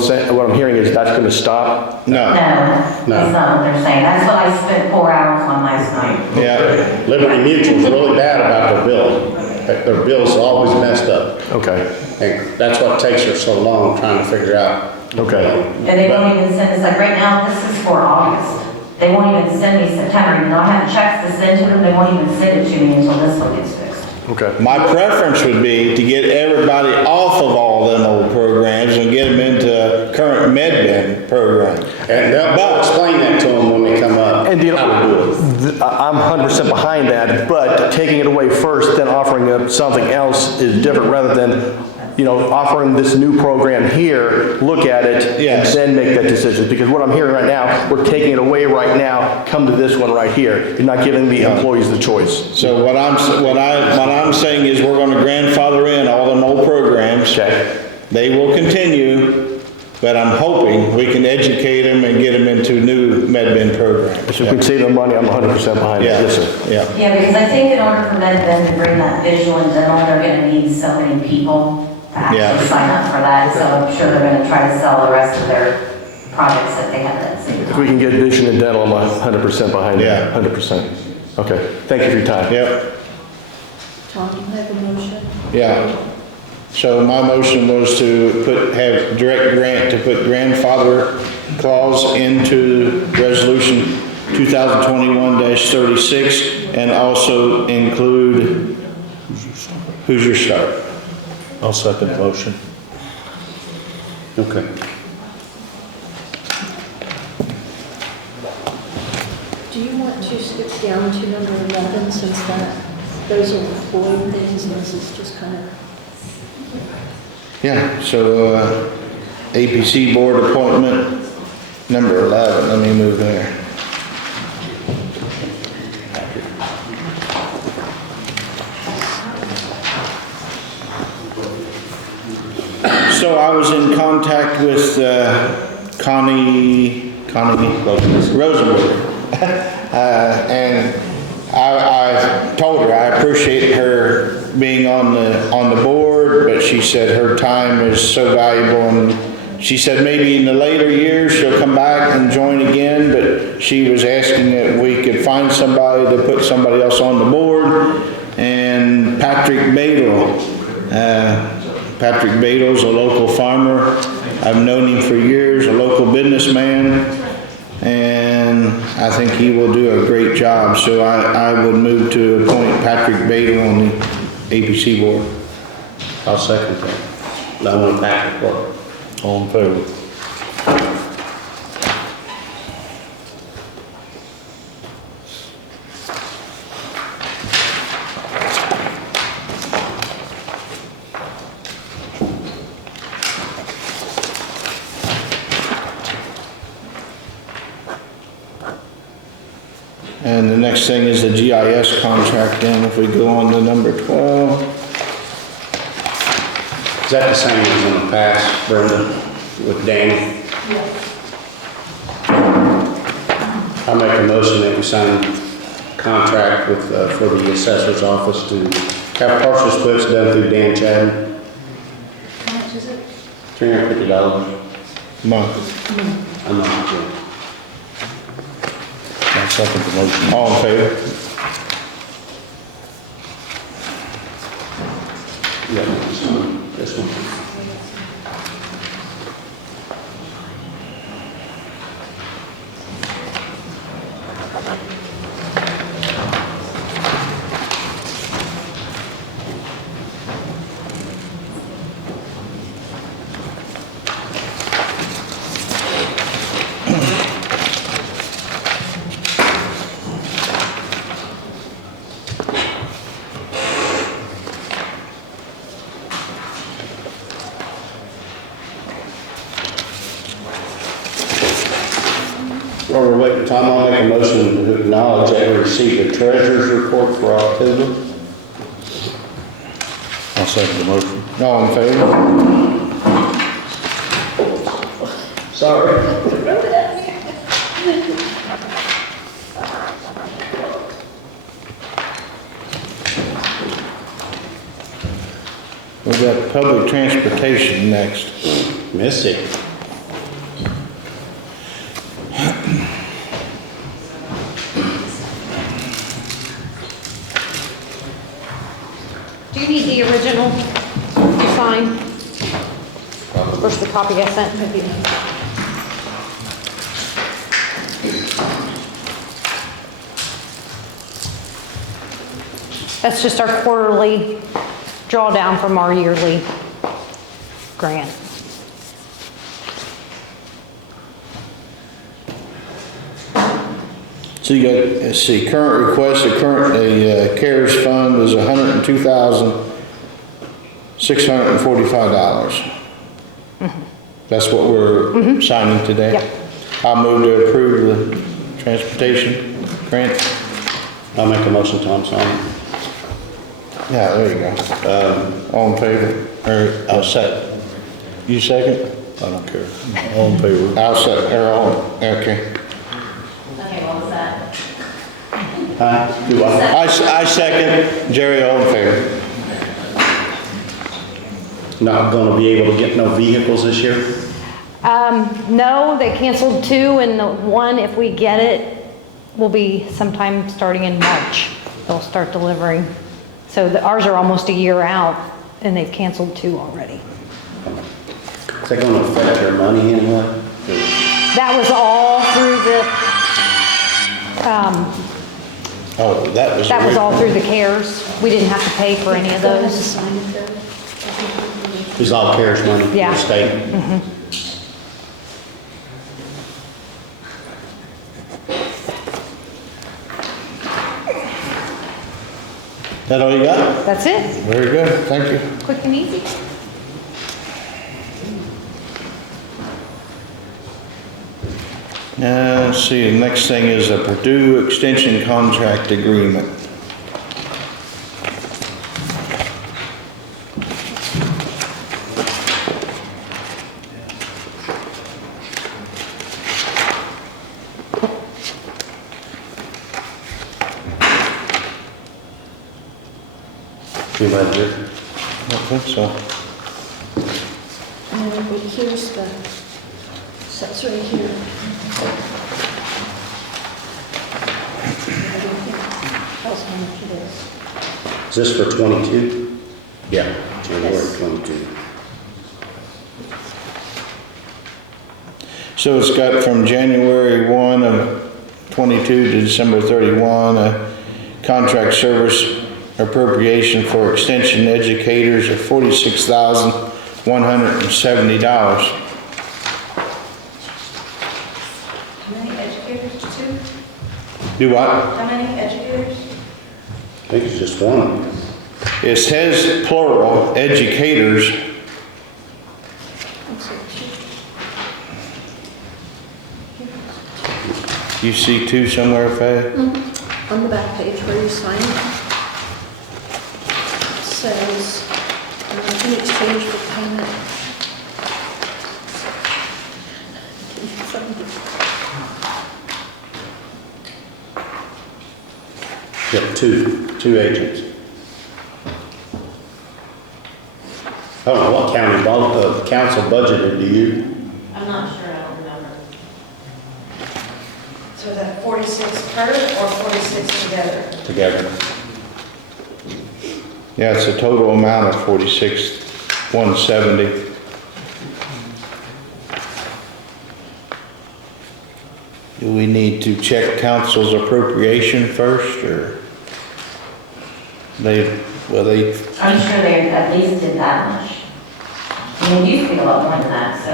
hearing is that's going to stop? No. No, that's not what they're saying. That's what I spent 4 hours on last night. Yeah. Liberty Mutual's really bad about their bill. Their bill's always messed up. Okay. And that's what takes her so long trying to figure out. Okay. And they won't even send us, like right now, this is for August. They won't even send me September, even though I have checks to send to them, they won't even send it to me until this one gets fixed. Okay. My preference would be to get everybody off of all them old programs and get them into current MedBen program. And they'll explain that to them when they come up. And how to do it. I'm 100% behind that, but taking it away first, then offering up something else is different rather than, offering this new program here, look at it, Yes. and then make that decision. Because what I'm hearing right now, we're taking it away right now, come to this one right here. You're not giving the employees the choice. So what I'm saying is we're gonna grandfather in all them old programs. Okay. They will continue, but I'm hoping we can educate them and get them into new MedBen programs. If we can save them money, I'm 100% behind it. Yeah. Yes, sir. Yeah. Yeah, because I think in order for them to bring that visual and dental, they're gonna need so many people to Yeah. actually sign up for that. So I'm sure they're gonna try to sell the rest of their projects that they have at the same If we time. can get vision and dental, I'm 100% behind it. Yeah. 100%. Okay. Thank you for your time. Yep, Tom, you have a motion? yeah. So my motion was to have direct grant to put grandfather clause into resolution 2021-36 and also include Hoosier Start. I'll second the motion. Okay. Do you want to skip down to number 11 since those are employee things and this is just kind of... Yeah, so, APC board appointment, number 11, let me move there. So I was in contact with, Connie Rosenberg. And I told her I appreciate her being on the board, but she said her time is so valuable, and she said maybe in the later years she'll come back and join again, but she was asking if we could find somebody to put somebody else on the board. And Patrick Badle's a local farmer. I've known him for years, a local businessman, and I think he will do a great job. So I would move to appoint Patrick Badle on the APC board. I'll second that. I want Patrick work. All in favor? And the next thing is the GIS contract, and if we go on to number 12. Is that the same as in the past, Brenda, with Danny? I make a motion that we sign a contract with, for the assessor's office to have partial splits done through Dan Chadden. How much is it? $350 Month. a month. I'll second the motion. All in favor? Yeah, this one. While we're waiting, Tom, I'll make a motion to acknowledge that we received the treasurer's report for October. I'll second the motion. All in favor? Sorry. We got public transportation next. Missy. Do you need the original to sign? Versus the copy I sent with you? That's just our quarterly drawdown from our yearly grant. So you got, let's see, current request, the CARES fund is $102,645. That's what we're signing today? Yep. I'll move to approve the transportation grant. I'll make a motion, Tom, sign it. Yeah, there you go. All in favor? Or, I'll second. You second? I don't care. All in favor? I'll second, or all, okay. Okay, what was that? Do I? I second. Jerry, all in favor? Not gonna be able to get no vehicles this year? No, they canceled 2, and the one, if we get it, will be sometime starting in March. They'll start delivering. So ours are almost a year out, and they've canceled 2 already. Is that gonna affect your money anyway? That was all through Oh, that was. all through the CARES. We didn't have to pay for any of those. It's all CARES money from Yeah. the state? That all you got? That's it. Very good, thank you. Quick and easy. Let's see, the next thing is a Purdue Extension Contract Agreement. Anybody here? I don't think so. And then here's the, so it's right here. Tells how much it is. Is this for 22? Yeah, January 22. So it's got from January 1 of 22 to December 31, a contract service appropriation for extension educators of $46,170. How many educators, 2? Do what? How many educators? I think it's just one. It says plural, educators. You see 2 somewhere, Faye? On the back page where you sign it, says, in exchange for payment. You have two agents. I don't know what council budgeted, do you? I'm not sure, I don't remember. So is that 46 per or 46 together? Together. Yeah, it's a total amount of $46,170. Do we need to check council's appropriation first, or they? I'm sure they at least did that much. I mean, it used to be a lot more than that, so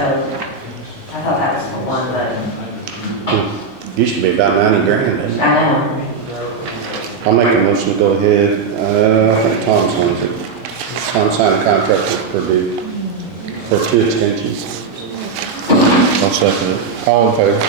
I thought that was for one, but Used to be about 90 grand, didn't it? I know. I'll make a motion to go ahead. I think Tom signs it. Tom signed a contract with Purdue for 2 extensions. I'll second it. All in favor?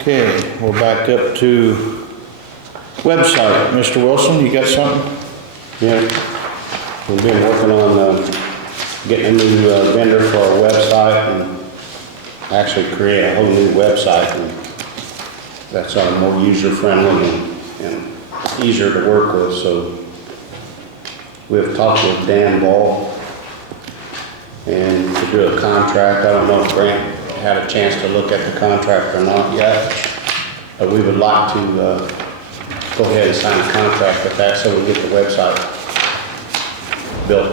Okay, we're back up to website. Mr. Wilson, you got something? Yeah, we've been working on getting a new vendor for our website and actually create a whole new website. And that's more user-friendly and easier to work with. So we've talked with Dan Ball and to do a contract. I don't know if Grant had a chance to look at the contract or not yet, but we would like to go ahead and sign a contract with that so we get the website built.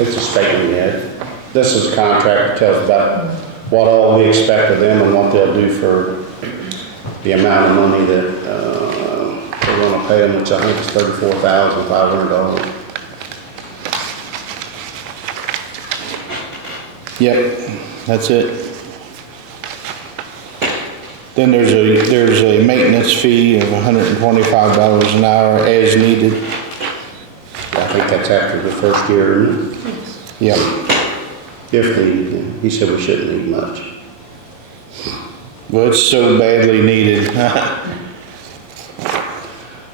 It's a statement we had. This is a contract that tells about what all we expect of them and what they'll do for the amount of money that we're going to pay them, which I think is $34,500. Yep, that's it. Then there's a maintenance fee of $125 an hour as needed. I think that's after the first year, isn't it? Yep. If needed, he said we shouldn't need much. Well, it's so badly needed.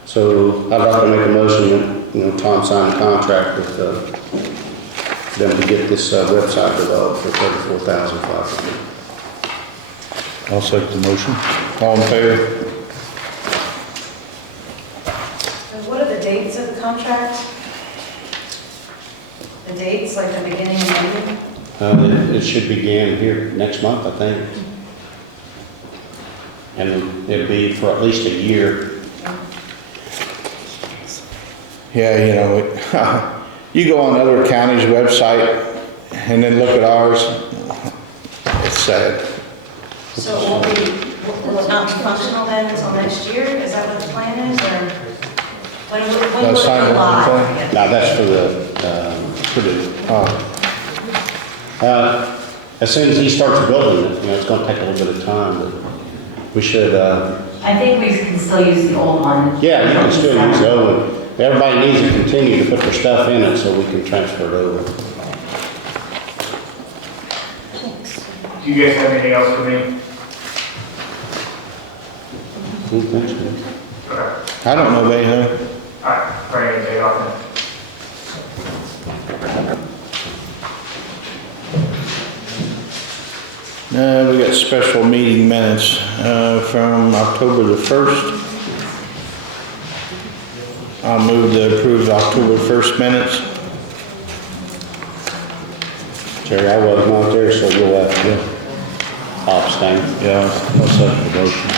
So I'd like to make a motion that, Tom signed a contract with them to get this website developed for $34,500. I'll second the motion. All in favor? And what are the dates of the contract? The dates, like the beginning and ending? It should begin here next month, I think. And it'll be for at least a year. Yeah, you go on other counties' website and then look at ours. It's sad. So will it not be functional then until next year? Is that what the plan is, or when will it go Sign live? one Now, that's for the, as soon as he starts building it, it's gonna take a little bit of time, but we should, I think we can still use the old one. yeah, you can still use the old one. Everybody needs to continue to put their stuff in it so we can transfer it over. Do you guys have anything else for me? Thanks, man. Okay. I don't know anything. All right, Frank, you take off We got special meeting minutes from October the 1st. I'll move to approve the October 1st minutes. Jerry, I wasn't out there, so you'll have to abstain. Yeah, I'll second the motion.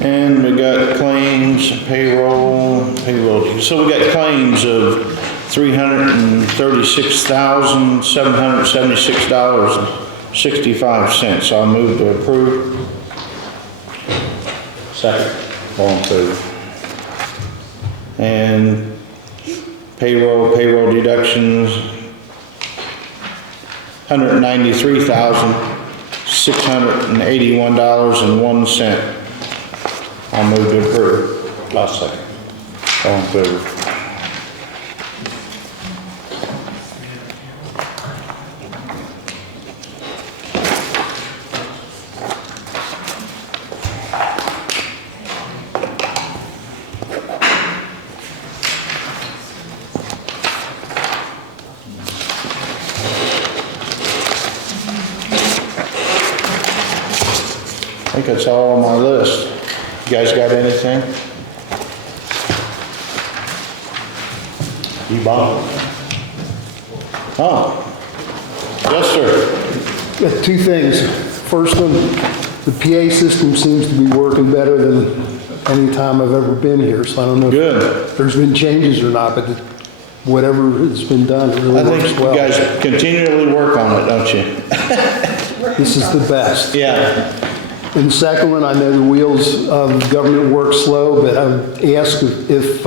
And we got claims, payroll. So we got claims of $336,776.65. I'll move to approve. Second. All in favor? And payroll deductions, $193,681.01. I'll move to approve. I'll second. All in favor? I think that's all on my list. You guys got anything? You, Bob? Oh. Yes, sir. Two things. First one, the PA system seems to be working better than any time I've ever been here, so I don't know Good. if there's been changes or not, but whatever has been done, it really I think works you well. guys continually work on it, don't you? This is the best. Yeah. And the second one, I know the wheels of government work slow, but I would ask if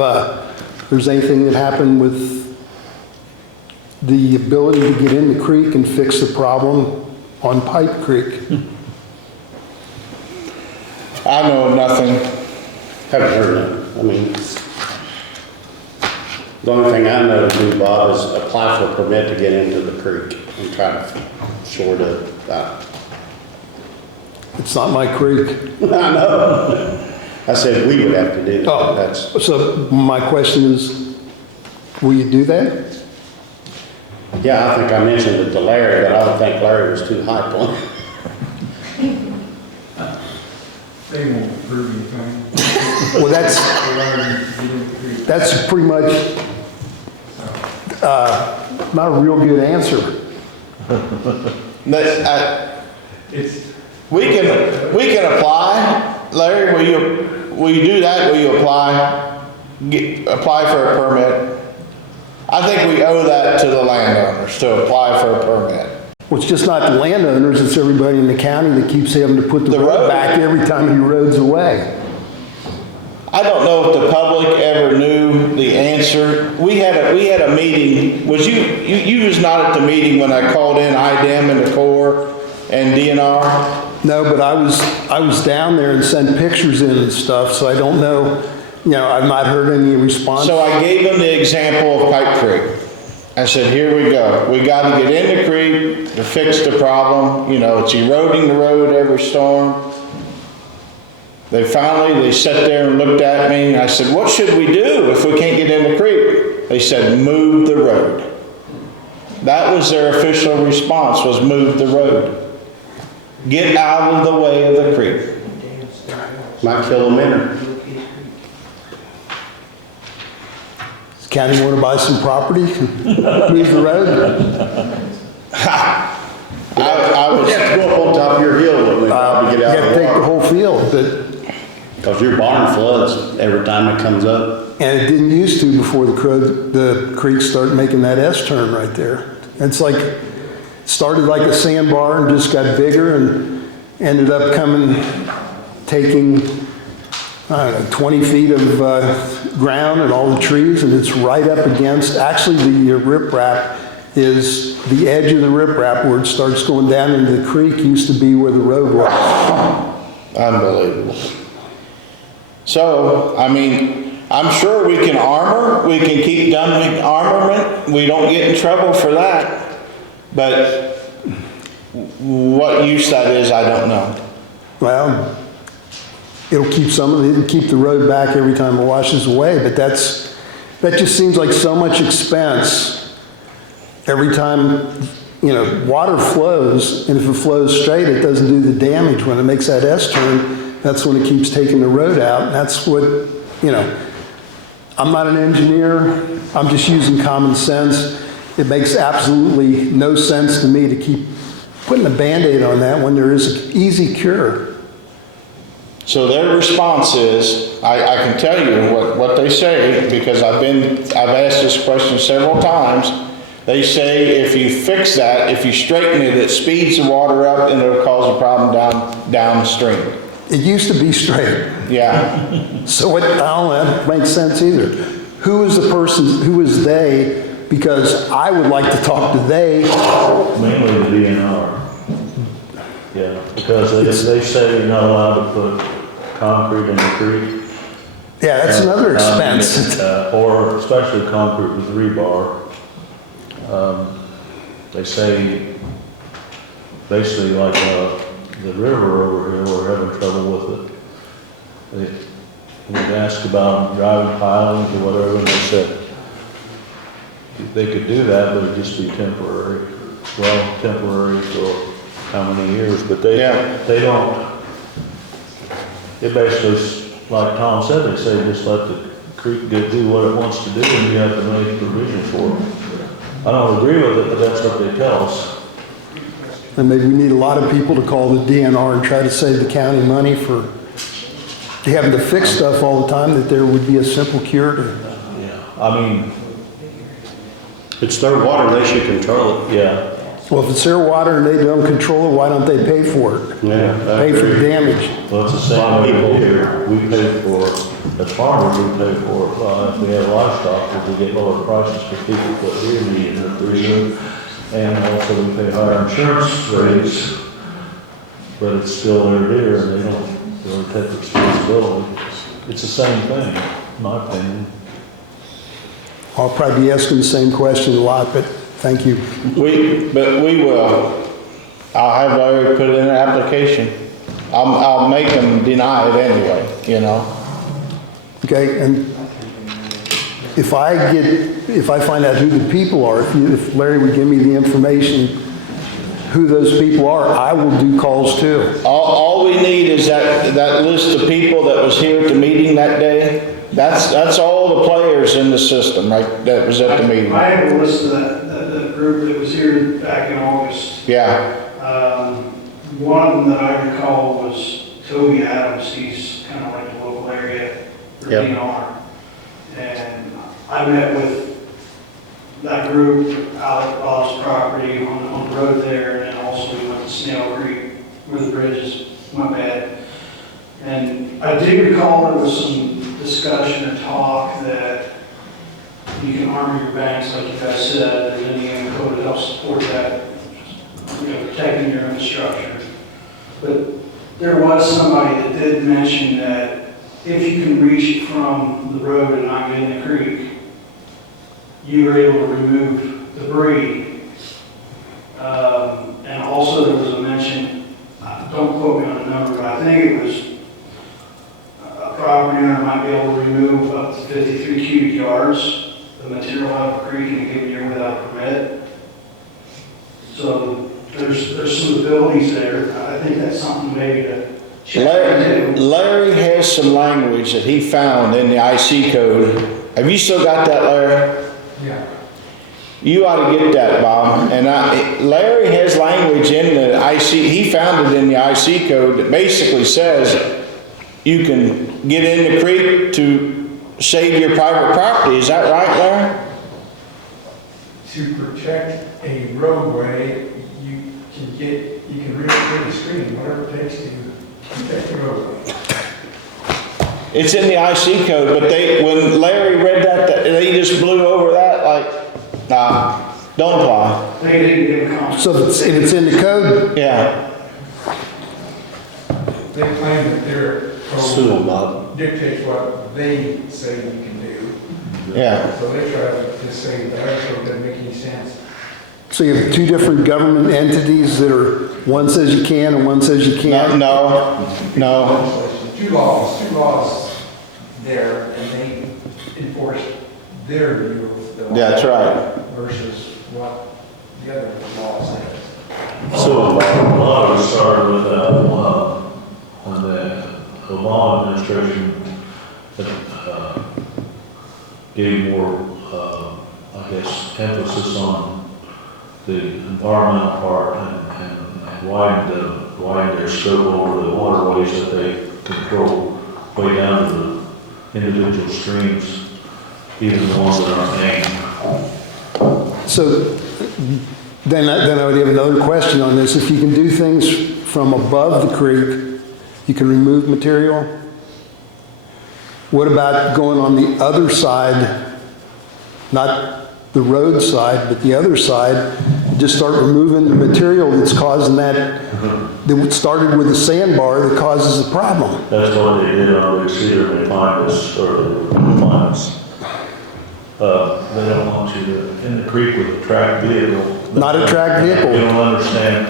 there's anything that happened with the ability to get in the creek and fix the problem on Pipe Creek. I know nothing. Haven't heard that. I mean, the only thing I know to do, Bob, is apply for a permit to get into the creek and try to shore it out. It's not my creek. I know. I said we would have to do that. Oh, That's, so my question is, will you do that? yeah, I think I mentioned it to Larry, but I don't think Larry was too hyped on it. They won't prove anything. Well, that's pretty much not a real good answer. We can apply. Larry, will you do that? Will you apply? Apply for a permit? I think we owe that to the landowners to apply for a permit. Well, it's just not the landowners, it's everybody in the county that keeps having to put the road back every time he roads away. I don't know if the public ever knew the answer. We had a meeting. Was you was not at the meeting when I called in IDEM and the Corps and DNR? No, but I was down there and sent pictures in and stuff, so I don't know, I've not heard any response. So I gave them the example of Pipe Creek. I said, here we go. We got to get in the creek to fix the problem. It's eroding the road every storm. They sat there and looked at me, and I said, what should we do if we can't get in the creek? They said, move the road. That was their official response, was move the road. Get out of the way of the creek. Might kill a minute. Does the county want to buy some property? Move the road? I was, You have to go up on top of your hill when they probably get out You of have the to take the water. whole field, but, Because your barn floods every time it comes up. and it didn't used to before the creek started making that S-turn right there. It's like, started like a sandbar and just got bigger and ended up taking, I don't know, 20 feet of ground and all the trees, and it's right up against, actually the riprap is, the edge of the riprap where it starts going down into the creek used to be where the road was. unbelievable. So, I'm sure we can armor, we can keep dumping armament, we don't get in trouble for that. But what use that is, I don't know. Well, it'll keep the road back every time it washes away, but that just seems like so much expense every time, water flows, and if it flows straight, it doesn't do the damage. When it makes that S-turn, that's when it keeps taking the road out, and that's what, I'm not an engineer, I'm just using common sense. It makes absolutely no sense to me to keep putting a Band-Aid on that when there is an easy cure. So their response is, I can tell you what they say, because I've asked this question several times. They say if you fix that, if you straighten it, it speeds the water up and it'll cause a problem downstream. It used to be straight. Yeah. So I don't know, that makes sense either. Who is the person, who is they? Because I would like to talk to they. Mainly the DNR. Yeah, because they say you're not allowed to put concrete in the creek. Yeah, that's another expense. Or especially concrete with rebar. They say, basically like the river over here, we're having trouble with it. They asked about driving pilings or whatever, and they said they could do that, but it'd just be temporary. Well, temporary for how many years, but they don't. It basically, like Tom said, they say just let the creek do what it wants to do, and you have to make provision for it. I don't agree with it, but that's what they tell us. And maybe we need a lot of people to call the DNR and try to save the county money for having to fix stuff all the time, that there would be a simple cure to. Yeah, I mean, It's their water, they should control it. yeah, Well, if it's their water and they don't control it, why don't they pay for it? Yeah. I Pay for the agree. damage. Well, it's the same way here. We pay for, as farmers, we pay for, if we have livestock, if we get lower prices for people put deer meat in their freezer. And also we pay higher insurance rates, but it's still their deer and they don't really take responsibility. It's the same thing, in my opinion. I'll probably be asking the same question a lot, but thank you. But we will. I'll have Larry put it in an application. I'll make them deny it anyway, you know? Okay, and if I find out who the people are, if Larry would give me the information, who those people are, I will do calls too. All we need is that list of people that was here at the meeting that day. That's all the players in the system, right, that was at the meeting. I have a list of that group that was here back in August. Yeah, One of them that I recall was Toby Adams. He's kind of like the local area for Yep. DNR. And I met with that group out at Bob's property on the road there, and then also we went to Snail Creek where the bridges went bad. And I do recall there was some discussion or talk that you can armor your banks, like you guys said, and then the code to help support that, protecting your infrastructure. But there was somebody that did mention that if you can reach it from the road and not get in the creek, you were able to remove debris. And also there was a mention, don't quote me on the number, but I think it was a property owner might be able to remove up to 53 cubic yards of material out of a creek in a given year without a permit. So there's some abilities there. I think that's something maybe to check into. Larry has some language that he found in the IC code. Have you still got that, Larry? Yeah. You ought to get that, Bob. And Larry has language in the IC, he found it in the IC code that basically says you can get in the creek to save your private property. Is that right, Larry? To protect a roadway, you can really the screen, whatever it takes to protect the roadway. It's in the IC code, but when Larry read that, they just blew over that like, nah, don't apply. They didn't give a comment. So if it's in the code, Yeah, They claim that their Sue them, code Bob. dictates what they say you can do. yeah. So they try to say that our code doesn't make any sense. so you have two different government entities that are, one says you can and one says you can't? No. Two laws there, and they enforce their view of the law. That's right. Versus what the other law says. So a lot of it started with, when the Obama administration gave more, I guess, emphasis on the environmental part and widened their scope over the waterways that they control way down to the individual streams, even the ones that aren't named. So then I would have another question on this. If you can do things from above the creek, you can remove material. What about going on the other side, not the road side, but the other side, just start removing the material that's causing that started with the sandbar that causes the problem? That's what they did on Big Cedar, they find us, or they find us. They don't want you to, in the creek with a tracked vehicle. Not a tracked vehicle. We don't understand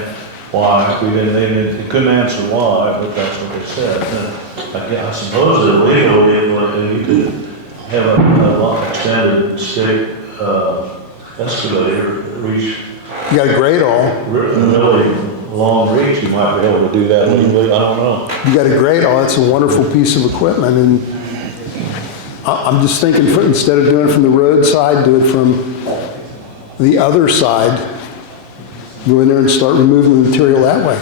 why, they couldn't answer why, but that's what they said. And I suppose that legally, you could have a long extended state escalator reach. You got a grade all. Really long reach, you might be able to do that legally, I don't know. You got a grade all. That's a wonderful piece of equipment. And I'm just thinking, instead of doing it from the roadside, do it from the other side. Go in there and start removing the material that way.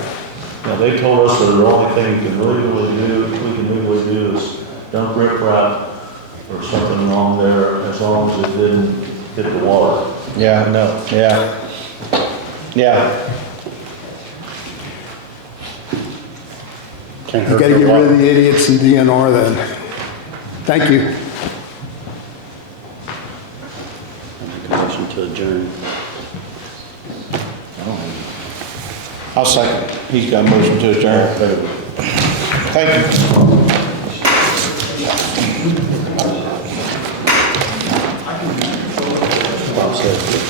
Now, they told us that the only thing we can legally do is dump riprap or something along there, as long as it didn't hit the water. Yeah, no, yeah. Yeah. Can't You hurt gotta for get rid of what? the idiots in DNR then. Thank you. Make a motion to adjourn. I'll second. He's got a motion to adjourn. Thank you. Bob said.